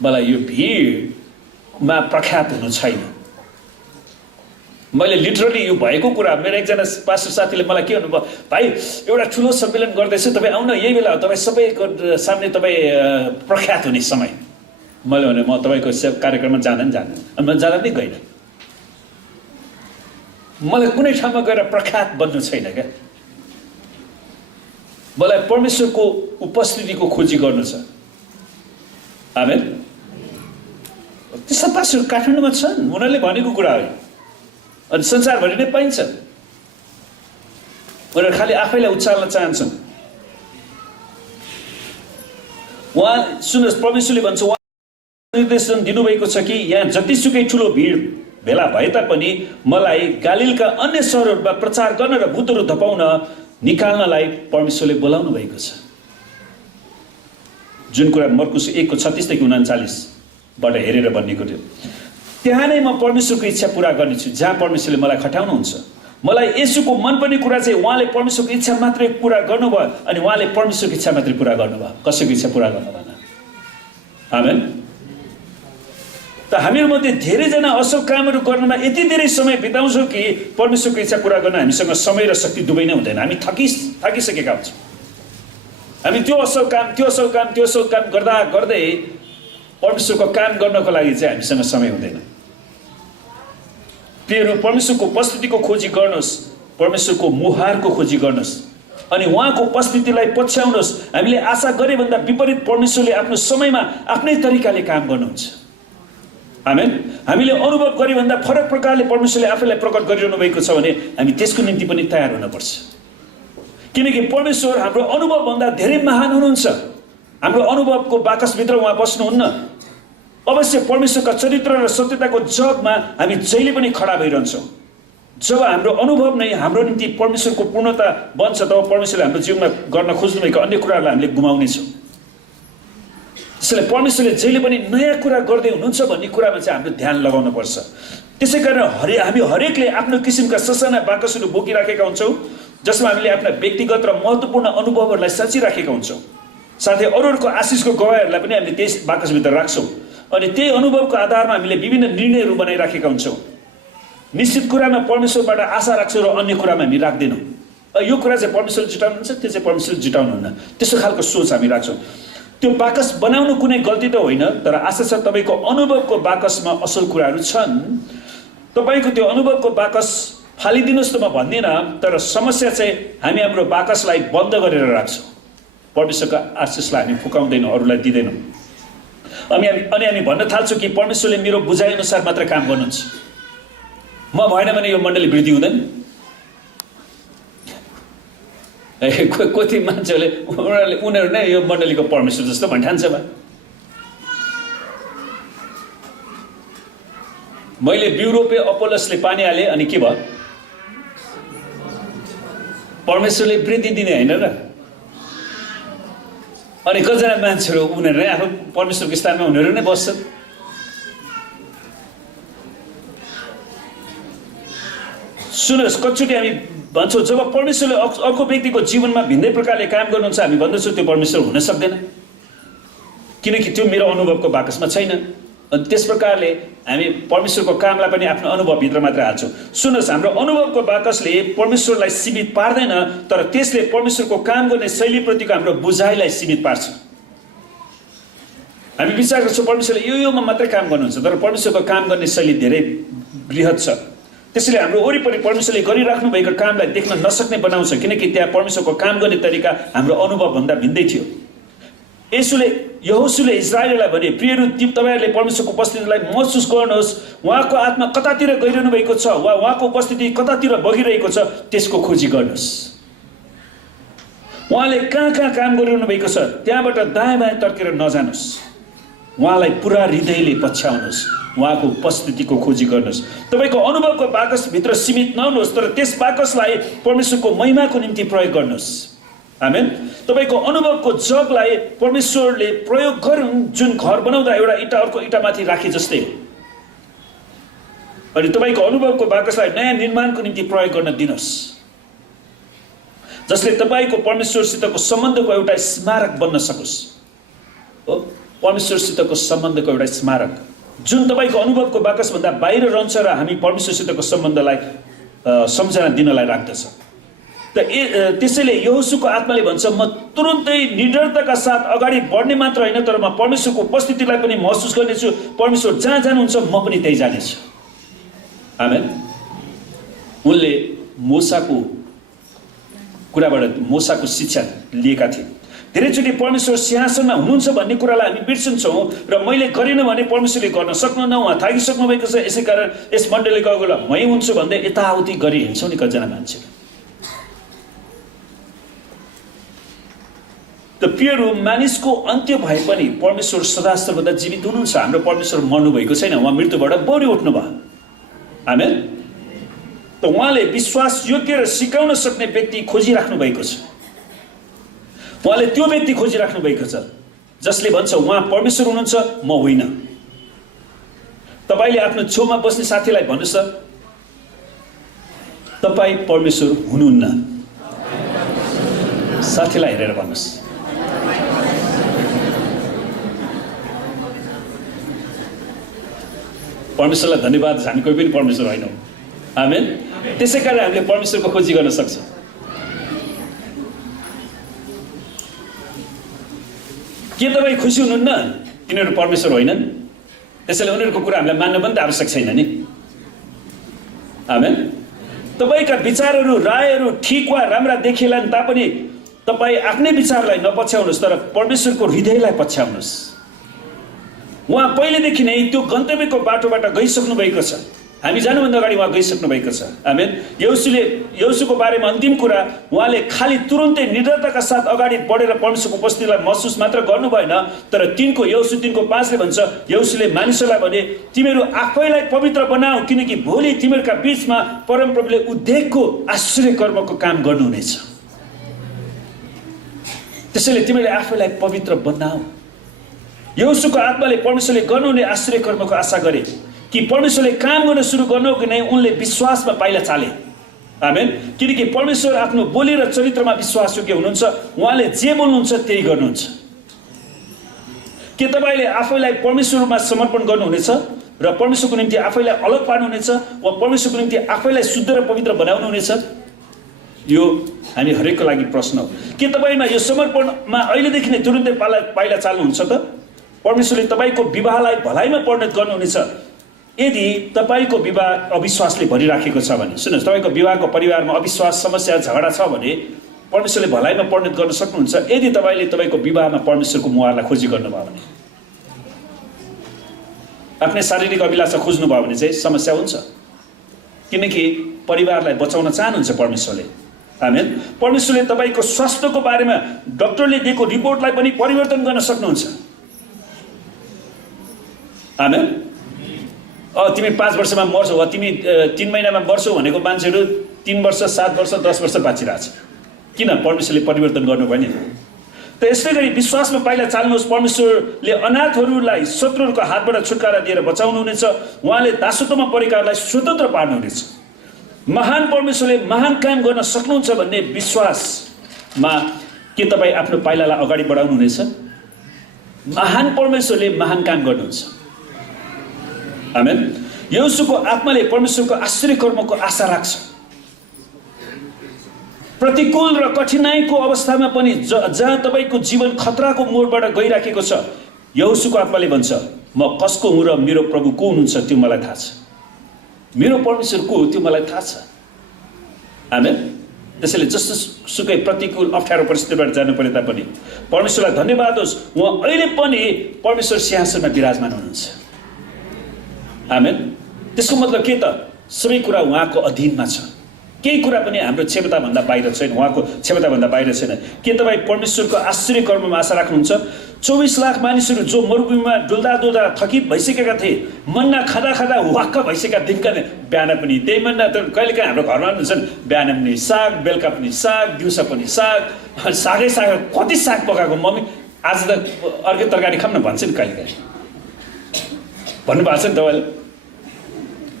मलाई यो भिडमा प्रख्यात हुनु छैन। मैले लिटरली यो भएको कुरा, मेरो एकजना पास्टर साथीले मलाई के भन्नुभयो, भाइ एउटा ठुलो सम्मेलन गर्दैछु, तपाईँ आउन, यही बेला हो, तपाईँ सबैको सामने तपाईँ प्रख्यात हुने समय। मैले भने म तपाईँको कार्यक्रममा जाँदैन, अनि म जाँदा पनि गइनँ। मलाई कुनै ठाउँमा गएर प्रख्यात बन्नु छैन क्या। मलाई परमेश्वरको उपस्थितिको खोजी गर्नु छ। आमेन। त्यस्ता पास्टर काठमाडौँमा छन्, उनीहरूले भनेको कुरा हो, अनि संसारभरि नै पाइन्छ। उनीहरू खालि आफैलाई उचाल्न चाहन्छन्। उहाँ सुन्नुहोस्, परमेश्वरले भन्छ, उहाँ निर्देशन दिनुभएको छ कि यहाँ जतिसुकै ठुलो भिड भेला भए तापनि मलाई गालिलका अन्य सहरहरूमा प्रचार गर्न र भूतहरू धपाउन निकाल्नलाई परमेश्वरले बोलाउनु भएको छ। जुन कुरा मर्कुस 1:36 देखि 39बाट हेरेर भनिएको थियो, त्यहाँ नै म परमेश्वरको इच्छा पूरा गर्नेछु जहाँ परमेश्वरले मलाई खटाउनुहुन्छ। मलाई येशूको मनपर्ने कुरा चाहिँ उहाँले परमेश्वरको इच्छा मात्रै पूरा गर्नुभयो, अनि उहाँले परमेश्वरको इच्छा मात्रै पूरा गर्नुभयो, कसैको इच्छा पूरा गर्नु भएन। आमेन। त हामीहरूमध्ये धेरैजना असल कामहरू गर्नमा यति धेरै समय बिताउँछौँ कि परमेश्वरको इच्छा पूरा गर्न हामीसँग समय र शक्ति दुवै नै हुँदैन। हामी थाकिसकेका हुन्छौँ। हामी त्यो असल काम गर्दा गर्दै परमेश्वरको काम गर्नको लागि चाहिँ हामीसँग समय हुँदैन। प्रियहरू, परमेश्वरको उपस्थितिको खोजी गर्नुहोस्, परमेश्वरको मुहारको खोजी गर्नुहोस्, अनि उहाँको उपस्थितिलाई पछ्याउनुहोस्। हामीले आशा गरे भन्दा विपरीत परमेश्वरले आफ्नो समयमा आफ्नै तरिकाले काम गर्नुहुन्छ। आमेन। हामीले अनुभव गरे भन्दा फरक प्रकारले परमेश्वरले आफैलाई प्रकट गरिरहनु भएको छ भने हामी त्यसको निम्ति पनि तयार हुनुपर्छ। किनकि परमेश्वर हाम्रो अनुभवभन्दा धेरै महान हुनुहुन्छ। हाम्रो अनुभवको बाकसभित्र उहाँ बस्नुहुन्न। अवश्य परमेश्वरका चरित्र र सत्यताको जगमा हामी जहिले पनि खडा भइरहन्छौँ। जब हाम्रो अनुभव नै हाम्रो निम्ति परमेश्वरको पूर्णता बन्छ, तब परमेश्वरले हाम्रो जीवनमा गर्न खोज्नु भएको अन्य कुराहरूलाई हामीले गुमाउनेछौँ। त्यसैले परमेश्वरले जहिले पनि नयाँ कुरा गर्दै हुनुहुन्छ भन्ने कुरामा चाहिँ हाम्रो ध्यान लगाउनु पर्छ। त्यसै कारण हामी हरेकले आफ्नो किसिमका ससाना बाकसहरू बोकिराखेका हुन्छौँ, जसमा हामीले आफ्ना व्यक्तिगत र महत्त्वपूर्ण अनुभवहरूलाई साँचिराखेका हुन्छौँ। साथै अरूहरूको आशिषको गवाईहरूलाई पनि हामीले त्यस बाकसभित्र राख्छौँ, अनि त्यही अनुभवको आधारमा हामीले विभिन्न निर्णयहरू बनाइराखेका हुन्छौँ। निश्चित कुरामा परमेश्वरबाट आशा राख्छौँ र अन्य कुरामा हामी राख्दैनौँ। यो कुरा चाहिँ परमेश्वरले जुटाउनुहुन्छ, त्यो चाहिँ परमेश्वरले जुटाउनुहुन्न, त्यस्तो खालको सोच हामी राख्छौँ। त्यो बाकस बनाउनु कुनै गल्ती त होइन, तर आशा छ तपाईँको अनुभवको बाकसमा असल कुराहरू छन्। तपाईँको त्यो अनुभवको बाकस फालिदिनुहोस् त म भन्दिनँ, तर समस्या चाहिँ हामी हाम्रो बाकसलाई बन्द गरेर राख्छौँ। परमेश्वरका आशिषलाई हामी फुकाउँदैनौँ, अरूलाई दिँदैनौँ। अनि हामी भन्न थाल्छौँ कि परमेश्वरले मेरो बुझाइअनुसार मात्र काम गर्नुहुन्छ, म भएन भने यो मण्डली वृद्धि हुँदैन। कति मान्छेहरूले उनीहरू नै यो मण्डलीको परमेश्वर जस्तो भन्ठान्छ बा। मैले बिउ रोपे, अपोलोसले पानी हाले, अनि के भयो? परमेश्वरले वृद्धि दिने होइन र? अनि कतिजना मान्छेहरू उनीहरू नै आफू परमेश्वरको स्थानमा उनीहरू नै बस्छन्। सुन्नुहोस्, कतिचोटि हामी भन्छौँ जब परमेश्वरले अर्को व्यक्तिको जीवनमा भिन्दै प्रकारले काम गर्नुहुन्छ हामी भन्दछौँ त्यो परमेश्वर हुन सक्दैन, किनकि त्यो मेरो अनुभवको बाकसमा छैन। अनि त्यस प्रकारले हामी परमेश्वरको कामलाई पनि आफ्नो अनुभवभित्र मात्र हाल्छौँ। सुन्नुहोस्, हाम्रो अनुभवको बाकसले परमेश्वरलाई सीमित पार्दैन, तर त्यसले परमेश्वरको काम गर्ने शैलीप्रतिको हाम्रो बुझाइलाई सीमित पार्छ। हामी विचार गर्छौँ परमेश्वरले योमा मात्रै काम गर्नुहुन्छ, तर परमेश्वरको काम गर्ने शैली धेरै बृहत छ। त्यसैले हाम्रो वरिपरि परमेश्वरले गरिराख्नु भएको कामलाई देख्न नसक्ने बनाउँछ, किनकि त्यहाँ परमेश्वरको काम गर्ने तरिका हाम्रो अनुभवभन्दा भिन्दै थियो। यहोशूले इजरायललाई भने, प्रियहरू तपाईँहरूले परमेश्वरको उपस्थितिलाई महसुस गर्नुहोस्, उहाँको आत्मा कतातिर गइरहनु भएको छ वा उहाँको उपस्थिति कतातिर बगिरहेको छ त्यसको खोजी गर्नुहोस्। उहाँले कहाँ कहाँ काम गरिरहनु भएको छ त्यहाँबाट दायाँ बायाँ तर्केर नजानुहोस्, उहाँलाई पुरा हृदयले पछ्याउनुहोस्, उहाँको उपस्थितिको खोजी गर्नुहोस्। तपाईँको अनुभवको बाकसभित्र सीमित नहुनुहोस्, तर त्यस बाकसलाई परमेश्वरको महिमाको निम्ति प्रयोग गर्नुहोस्। आमेन। तपाईँको अनुभवको जगलाई परमेश्वरले प्रयोग गरून्, जुन घर बनाउँदा एउटा इँटा अर्को इँटामाथि राखे जस्तै हो। अनि तपाईँको अनुभवको बाकसलाई नयाँ निर्माणको निम्ति प्रयोग गर्न दिनुहोस्, जसले तपाईँको परमेश्वरसितको सम्बन्धको एउटा स्मारक बन्न सकोस्। हो, परमेश्वरसितको सम्बन्धको एउटा स्मारक जुन तपाईँको अनुभवको बाकसभन्दा बाहिर रहन्छ र हामी परमेश्वरसितको सम्बन्धलाई सम्झना दिनलाई राख्दछ। त्यसैले यहोशूको आत्माले भन्छ, म तुरुन्तै निडरताका साथ अगाडि बढ्ने मात्र होइन, तर म परमेश्वरको उपस्थितिलाई पनि महसुस गर्नेछु। परमेश्वर जहाँ जानुहुन्छ म पनि त्यही जानेछु। आमेन। उनले मोसाको शिक्षा लिएका थिए। धेरैचोटि परमेश्वर सिंहासनमा हुनुहुन्छ भन्ने कुरालाई हामी बिर्सन्छौँ र मैले गरिनँ भने परमेश्वरले गर्न सक्नुहुन्न, उहाँ थाकिसक्नु भएको छ, यसै कारण यस मण्डलीको अगुवा मै हुन्छु भन्दै यताउति गरी हिँड्छौँ नि कतिजना मान्छे। त प्रियहरू, मानिसको अन्त्य भए पनि परमेश्वर सदा सर्वदा जीवित हुनुहुन्छ। हाम्रो परमेश्वर मर्नु भएको छैन, उहाँ मृत्युबाट बौरी उठ्नु भयो। आमेन। त उहाँले विश्वास योग्य र सिकाउन सक्ने व्यक्ति खोजिराख्नु भएको छ। उहाँले त्यो व्यक्ति खोजिराख्नु भएको छ जसले भन्छ उहाँ परमेश्वर हुनुहुन्छ, म होइन। तपाईँले आफ्नो छेउमा बस्ने साथीलाई भन्नुहोस् त, तपाईँ परमेश्वर हुनुहुन्न। साथीलाई हेरेर भन्नुहोस्। परमेश्वरलाई धन्यवाद, हामी कोही पनि परमेश्वर होइनौँ। आमेन। त्यसै कारण हामीले परमेश्वरको खोजी गर्न सक्छौँ। के तपाईँ खुसी हुनुहुन्न? तिनीहरू परमेश्वर होइनन्, त्यसैले उनीहरूको कुरा हामीलाई मान्न पनि त आवश्यक छैन नि। आमेन। तपाईँका विचारहरू रायहरू ठिक वा राम्रा देखिएलान् तापनि तपाईँ आफ्नै विचारलाई नपछ्याउनुहोस्, तर परमेश्वरको हृदयलाई पछ्याउनुहोस्। उहाँ पहिलेदेखि नै त्यो गन्तव्यको बाटोबाट गइसक्नु भएको छ। हामी जानुभन्दा अगाडि उहाँ गइसक्नु भएको छ। आमेन। यहोशूको बारेमा अन्तिम कुरा, उहाँले खालि तुरुन्तै निडरताका साथ अगाडि बढेर परमेश्वरको उपस्थितिलाई महसुस मात्र गर्नु भएन, तर यहोशू 3:5ले भन्छ, यहोशूले मानिसहरूलाई भने, तिमीहरू आफैलाई पवित्र बनाऊ, किनकि भोलि तिमीहरूका बीचमा परमप्रभुले उद्धारको आश्चर्य कर्मको काम गर्नुहुनेछ। त्यसैले तिमीहरूले आफैलाई पवित्र बनाऊ। यहोशूको आत्माले परमेश्वरले गर्नुहुने आश्चर्य कर्मको आशा गरे कि परमेश्वरले काम गर्न सुरु गर्नु कि नै उनले विश्वासमा पाइला चाले। आमेन। किनकि परमेश्वर आफ्नो बोली र चरित्रमा विश्वासयोग्य हुनुहुन्छ, उहाँले जे बोल्नुहुन्छ त्यही गर्नुहुन्छ। के तपाईँले आफैलाई परमेश्वरमा समर्पण गर्नुहुनेछ र परमेश्वरको निम्ति आफैलाई अलग पार्नुहुनेछ वा परमेश्वरको निम्ति आफैलाई शुद्ध र पवित्र बनाउनुहुनेछ? यो हामी हरेकको लागि प्रश्न हो। के तपाईँमा यो समर्पणमा अहिलेदेखि नै तुरुन्तै पाइला चाल्नुहुन्छ त? परमेश्वरले तपाईँको विवाहलाई भलाइमा परिणत गर्नुहुनेछ यदि तपाईँको विवाह अविश्वासले भरिराखेको छ भने। सुन्नुहोस्, तपाईँको विवाहको परिवारमा अविश्वास, समस्या, झगडा छ भने परमेश्वरले भलाइमा परिणत गर्न सक्नुहुन्छ यदि तपाईँले तपाईँको विवाहमा परमेश्वरको मुहारलाई खोजी गर्नुभयो भने। आफ्नै शारीरिक अभिलाषा खोज्नुभयो भने चाहिँ समस्या हुन्छ, किनकि परिवारलाई बचाउन चाहनुहुन्छ परमेश्वरले। आमेन। परमेश्वरले तपाईँको स्वास्थ्यको बारेमा डाक्टरले दिएको रिपोर्टलाई पनि परिवर्तन गर्न सक्नुहुन्छ। आमेन। तिमी 5 वर्षमा मर्छौ वा तिमी 3 महिनामा मर्छौ भनेको मान्छेहरू 3 वर्ष, 7 वर्ष, 10 वर्ष बाँचिरहेछ। किन? परमेश्वरले परिवर्तन गर्नु भएन। त यसै गरी विश्वासमा पाइला चाल्नुहोस्। परमेश्वरले अनाथहरूलाई शत्रुहरूको हातबाट छुटकारा दिएर बचाउनुहुनेछ। उहाँले दासत्वमा परेकाहरूलाई स्वतन्त्र पार्नुहुनेछ। महान परमेश्वरले महान काम गर्न सक्नुहुन्छ भन्ने विश्वासमा के तपाईँ आफ्नो पाइलालाई अगाडि बढाउनुहुनेछ? महान परमेश्वरले महान काम गर्नुहुन्छ। आमेन। यहोशूको आत्माले परमेश्वरको आश्चर्य कर्मको आशा राख्छ। प्रतिकूल र कठिनाइको अवस्थामा पनि जहाँ तपाईँको जीवन खतराको मोडबाट गइराखेको छ, यहोशूको आत्माले भन्छ, म कसको हुँ र मेरो प्रभु को हुनुहुन्छ त्यो मलाई थाहा छ। मेरो परमेश्वर को हो त्यो मलाई थाहा छ। आमेन। त्यसैले जस्तो सुकै प्रतिकूल अप्ठ्यारो परिस्थितिबाट जानु परे तापनि परमेश्वरलाई धन्यवाद होस्, उहाँ अहिले पनि परमेश्वर सिंहासनमा विराजमान हुनुहुन्छ। आमेन। त्यसको मतलब के त? सबै कुरा उहाँको अधीनमा छ। केही कुरा पनि हाम्रो क्षमताभन्दा बाहिर छैन, उहाँको क्षमताभन्दा बाहिर छैन। के तपाईँ परमेश्वरको आश्चर्य कर्ममा आशा राख्नुहुन्छ? 24 लाख मानिसहरू जो मरुभूमिमा डुल्दा डुल्दा थकित भइसकेका थिए, मन्ना खाँदा खाँदा वाक्क भइसकेका दिनका बिहान पनि त्यही मन्ना। त कहिलेकाहीँ हाम्रो घरमा हुन्छन्, बिहान पनि साग, बेलुका पनि साग, दिउँसो पनि साग, सागै साग, कति साग पकाएको मम्मी, आज त अर्कै तरकारी खाऊँ न भन्छ नि कहिलेकाहीँ। भन्नुभएको छ नि तपाईँले?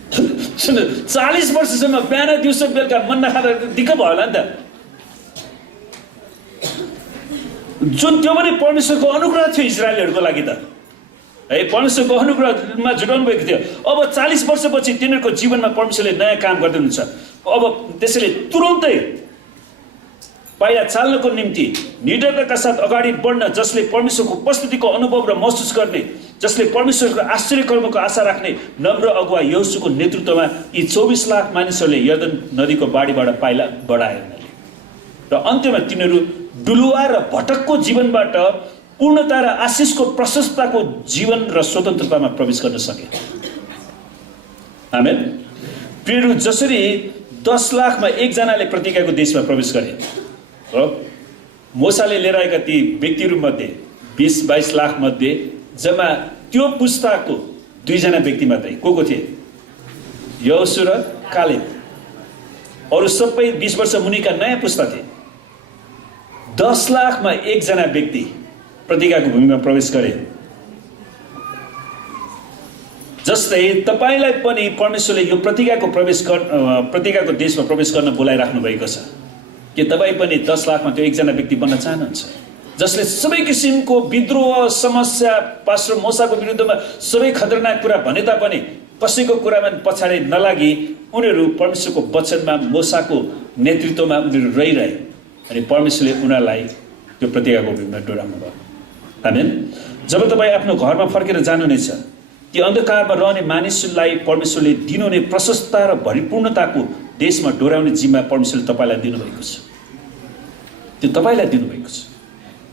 सुन्नु, 40 वर्षसम्म बिहान दिउँसो बेलुका मन्ना खाँदा दिक्क भयो होला नि त। जुन त्यो पनि परमेश्वरको अनुग्रह थियो इजरायलीहरूको लागि त है, परमेश्वरको अनुग्रहमा जुटाउनु भएको थियो। अब 40 वर्षपछि तिनीहरूको जीवनमा परमेश्वरले नयाँ काम गर्दै हुनुहुन्छ। अब त्यसैले तुरुन्तै पाइला चाल्नको निम्ति निडरताका साथ अगाडि बढ्न, जसले परमेश्वरको उपस्थितिको अनुभव र महसुस गर्ने, जसले परमेश्वरको आश्चर्य कर्मको आशा राख्ने नम्र अगुवा यहोशूको नेतृत्वमा यी 24 लाख मानिसहरूले यर्दन नदीको बाढीबाट पाइला बढाए र अन्त्यमा तिनीहरू डुलुवा र भटकको जीवनबाट पूर्णता र आशिषको प्रशस्तताको जीवन र स्वतन्त्रतामा प्रवेश गर्न सके। आमेन। प्रियहरू, जसरी 10 लाखमा एकजनाले प्रतिज्ञाको देशमा प्रवेश गरे, मोसाले लिएर आएका ती व्यक्तिहरूमध्ये 20-22 लाख मध्ये जम्मा त्यो पुस्ताको 2 जना व्यक्ति मात्रै को थिए? यहोशू र कालेब। अरू सबै 20 वर्ष मुनिका नयाँ पुस्ता थिए। 10 लाखमा एकजना व्यक्ति प्रतिज्ञाको भूमिमा प्रवेश गरे। जस्तै तपाईँलाई पनि परमेश्वरले यो प्रतिज्ञाको देशमा प्रवेश गर्न बोलाइराख्नु भएको छ। के तपाईँ पनि 10 लाखमा त्यो एकजना व्यक्ति बन्न चाहनुहुन्छ? जसले सबै किसिमको विद्रोह, समस्या, पास्टर मोसाको विरुद्धमा सबै खतरनाक कुरा भने तापनि कसैको कुरामा पछाडि नलागी उनीहरू परमेश्वरको वचनमा मोसाको नेतृत्वमा उनीहरू रहिरहे अनि परमेश्वरले उनीहरूलाई त्यो प्रतिज्ञाको भूमिमा डोराउनु भयो। आमेन। जब तपाईँ आफ्नो घरमा फर्केर जानुहुनेछ, ती अन्धकारमा रहने मानिसलाई परमेश्वरले दिनुहुने प्रशस्तता र भरिपूर्णताको देशमा डोराउने जिम्मा परमेश्वरले तपाईँलाई दिनुभएको छ। त्यो तपाईँलाई दिनुभएको छ।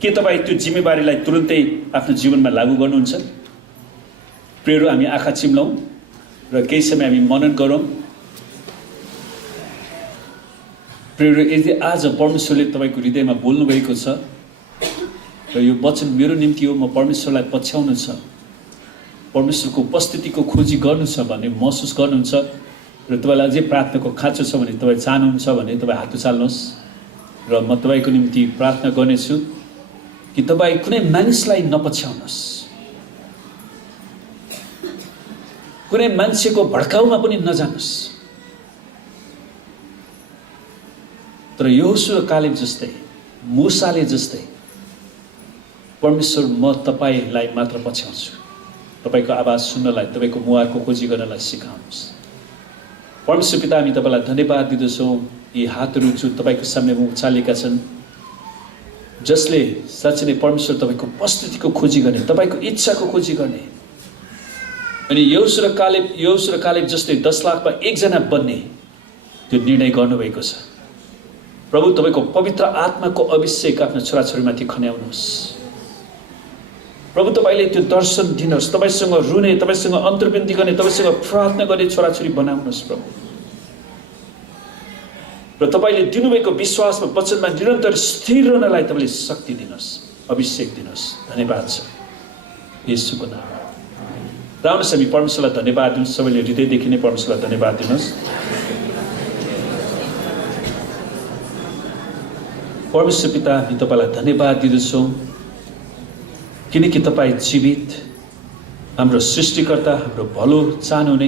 के तपाईँ त्यो जिम्मेवारीलाई तुरुन्तै आफ्नो जीवनमा लागू गर्नुहुन्छ? प्रियहरू, हामी आँखा चिम्लौँ र केही समय हामी मनन गरौँ। प्रियहरू, यदि आज परमेश्वरले तपाईँको हृदयमा बोल्नुभएको छ र यो वचन मेरो निम्ति हो, म परमेश्वरलाई पछ्याउनु छ, परमेश्वरको उपस्थितिको खोजी गर्नु छ भन्ने महसुस गर्नुहुन्छ र तपाईँलाई अझै प्रार्थनाको खाँचो छ भने, तपाईँ चाहनुहुन्छ भने तपाईँ हात उचाल्नुहोस् र म तपाईँको निम्ति प्रार्थना गर्नेछु कि तपाईँ कुनै मानिसलाई नपछ्याउनुहोस्, कुनै मान्छेको भड्काउमा पनि नजानुहोस्। तर यहोशू र कालेब जस्तै, मूसाले जस्तै परमेश्वर, म तपाईँलाई मात्र पछ्याउँछु। तपाईँको आवाज सुन्नलाई, तपाईँको मुहारको खोजी गर्नलाई सिकाउनुहोस्। परमेश्वर पिता, हामी तपाईँलाई धन्यवाद दिँदछौँ। यी हातहरू जो तपाईँको सामने उचालेका छन्, जसले साँच्चै नै परमेश्वर तपाईँको उपस्थितिको खोजी गर्ने, तपाईँको इच्छाको खोजी गर्ने, अनि यहोशू र कालेब जस्तै 10 लाखमा एकजना बन्ने त्यो निर्णय गर्नुभएको छ। प्रभु, तपाईँको पवित्र आत्माको अभिषेक आफ्नो छोराछोरीमाथि खन्याउनुहोस्। प्रभु, तपाईँले त्यो दर्शन दिनुहोस्। तपाईँसँग रुने, तपाईँसँग अन्तर्विन्ती गर्ने, तपाईँसँग प्रार्थना गर्ने छोराछोरी बनाउनुहोस् प्रभु। र तपाईँले दिनुभएको विश्वासमा, वचनमा निरन्तर स्थिर रहनलाई तपाईँले शक्ति दिनुहोस्, अभिषेक दिनुहोस्। धन्यवाद छ येशूको नाममा। र आउनुहोस् हामी परमेश्वरलाई धन्यवाद दिनुहोस्। सबैले हृदयदेखि नै परमेश्वरलाई धन्यवाद दिनुहोस्। परमेश्वर पिता हामी तपाईँलाई धन्यवाद दिँदछौँ किनकि तपाईँ जीवित हाम्रो सृष्टिकर्ता हाम्रो भलो चाहनुहुने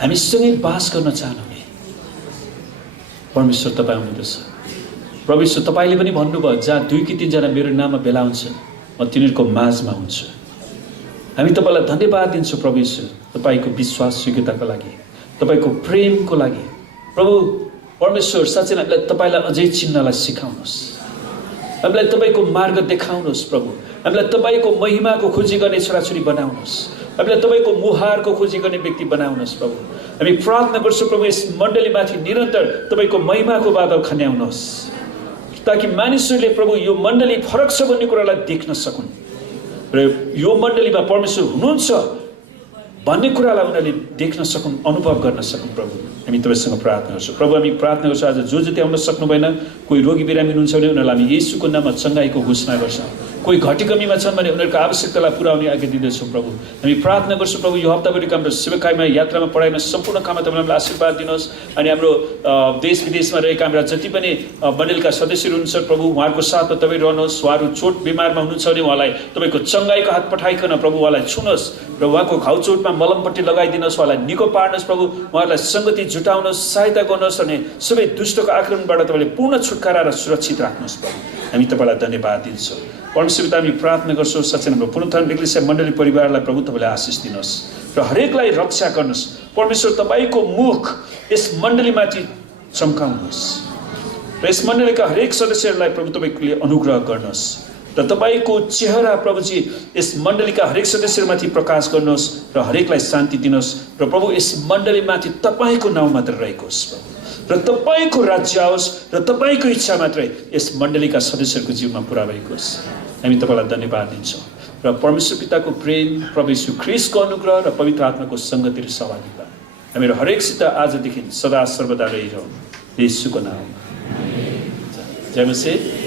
हामीसँगै बास गर्न चाहनुहुने परमेश्वर तपाईँ हुनुहुँदछ। परमेश्वर तपाईँले पनि भन्नुभयो जहाँ 2 कि 3 जना मेरो नाममा भेला हुन्छन् म तिनीहरूको माझमा हुन्छु। हामी तपाईँलाई धन्यवाद दिन्छौँ परमेश्वर तपाईँको विश्वास योग्यताको लागि तपाईँको प्रेमको लागि। प्रभु परमेश्वर साँच्चै हामीलाई तपाईँलाई अझै चिन्नलाई सिकाउनुहोस्। हामीलाई तपाईँको मार्ग देखाउनुहोस् प्रभु। हामीलाई तपाईँको महिमाको खोजी गर्ने छोराछोरी बनाउनुहोस्। हामीलाई तपाईँको मुहारको खोजी गर्ने व्यक्ति बनाउनुहोस् प्रभु। हामी प्रार्थना गर्छौँ प्रभु यस मण्डलीमाथि निरन्तर तपाईँको महिमाको बादल खन्याउनुहोस् ताकि मानिसहरूले प्रभु यो मण्डली फरक छ भन्ने कुरालाई देख्न सकुन् र यो मण्डलीमा परमेश्वर हुनुहुन्छ भन्ने कुरालाई उनीहरूले देख्न सकुन् अनुभव गर्न सकुन्। प्रभु हामी तपाईँसँग प्रार्थना गर्छौँ। प्रभु हामी प्रार्थना गर्छौँ आज जो जति आउन सक्नु भएन कोही रोगी बिरामी हुनुहुन्छ भने उनीहरूलाई हामी येशूको नाममा चङ्गाईको घोषणा गर्छौँ। कोही घटी कमीमा छन् भने उनीहरूको आवश्यकतालाई पुर्याउने आज्ञा दिँदैछौँ। प्रभु हामी प्रार्थना गर्छौँ प्रभु यो हप्ताभरिको हाम्रो सेवाकाईमा यात्रामा पढाइमा सम्पूर्ण काममा तपाईँले हामीलाई आशीर्वाद दिनुहोस्। अनि हाम्रो देश विदेशमा रहेका हाम्रा जति पनि मण्डलीका सदस्यहरू हुनुहुन्छ प्रभु उहाँहरूको साथमा तपाईँ रहनुहोस्। उहाँहरू चोट बिमारमा हुनुहुन्छ भने उहाँलाई तपाईँको चङ्गाईको हात पठाइकन प्रभु उहाँलाई छुनुहोस् र उहाँको घाउचोटमा मलमपट्टि लगाइदिनुहोस्। उहाँलाई निको पार्नुहोस् प्रभु। उहाँहरूलाई सङ्गति जुटाउनुहोस् सहायता गर्नुहोस् अनि सबै दुष्टको आक्रमणबाट तपाईँले पूर्ण छुटकारा र सुरक्षित राख्नुहोस् प्रभु। हामी तपाईँलाई धन्यवाद दिन्छौँ। परमेश्वर पिता हामी प्रार्थना गर्छौँ साँच्चै हाम्रो पुनरुत्थान एक्लेसिया मण्डली परिवारलाई प्रभु तपाईँले आशिष दिनुहोस् र हरेकलाई रक्षा गर्नुहोस्। परमेश्वर तपाईँको मुख यस मण्डलीमाथि चम्काउनुहोस् र यस मण्डलीका हरेक सदस्यहरूलाई प्रभु तपाईँले अनुग्रह गर्नुहोस् र तपाईँको चेहरा प्रभुजी यस मण्डलीका हरेक सदस्यहरूमाथि प्रकाश गर्नुहोस् र हरेकलाई शान्ति दिनुहोस् र प्रभु यस मण्डलीमाथि तपाईँको नाउँ मात्र रहेको होस् प्रभु र तपाईँको राज्य आओस् र तपाईँको इच्छा मात्रै यस मण्डलीका सदस्यहरूको जीवनमा पुरा भएको होस्। हामी तपाईँलाई धन्यवाद दिन्छौँ र परमेश्वर पिताको प्रेम प्रभु यीशु ख्रीष्टको अनुग्रह र पवित्र आत्माको सङ्गति र सहभागिता हामीहरू हरेकसित आजदेखि सदा सर्वदा रहिरहौँ। येशूको नाममा जय मसीह।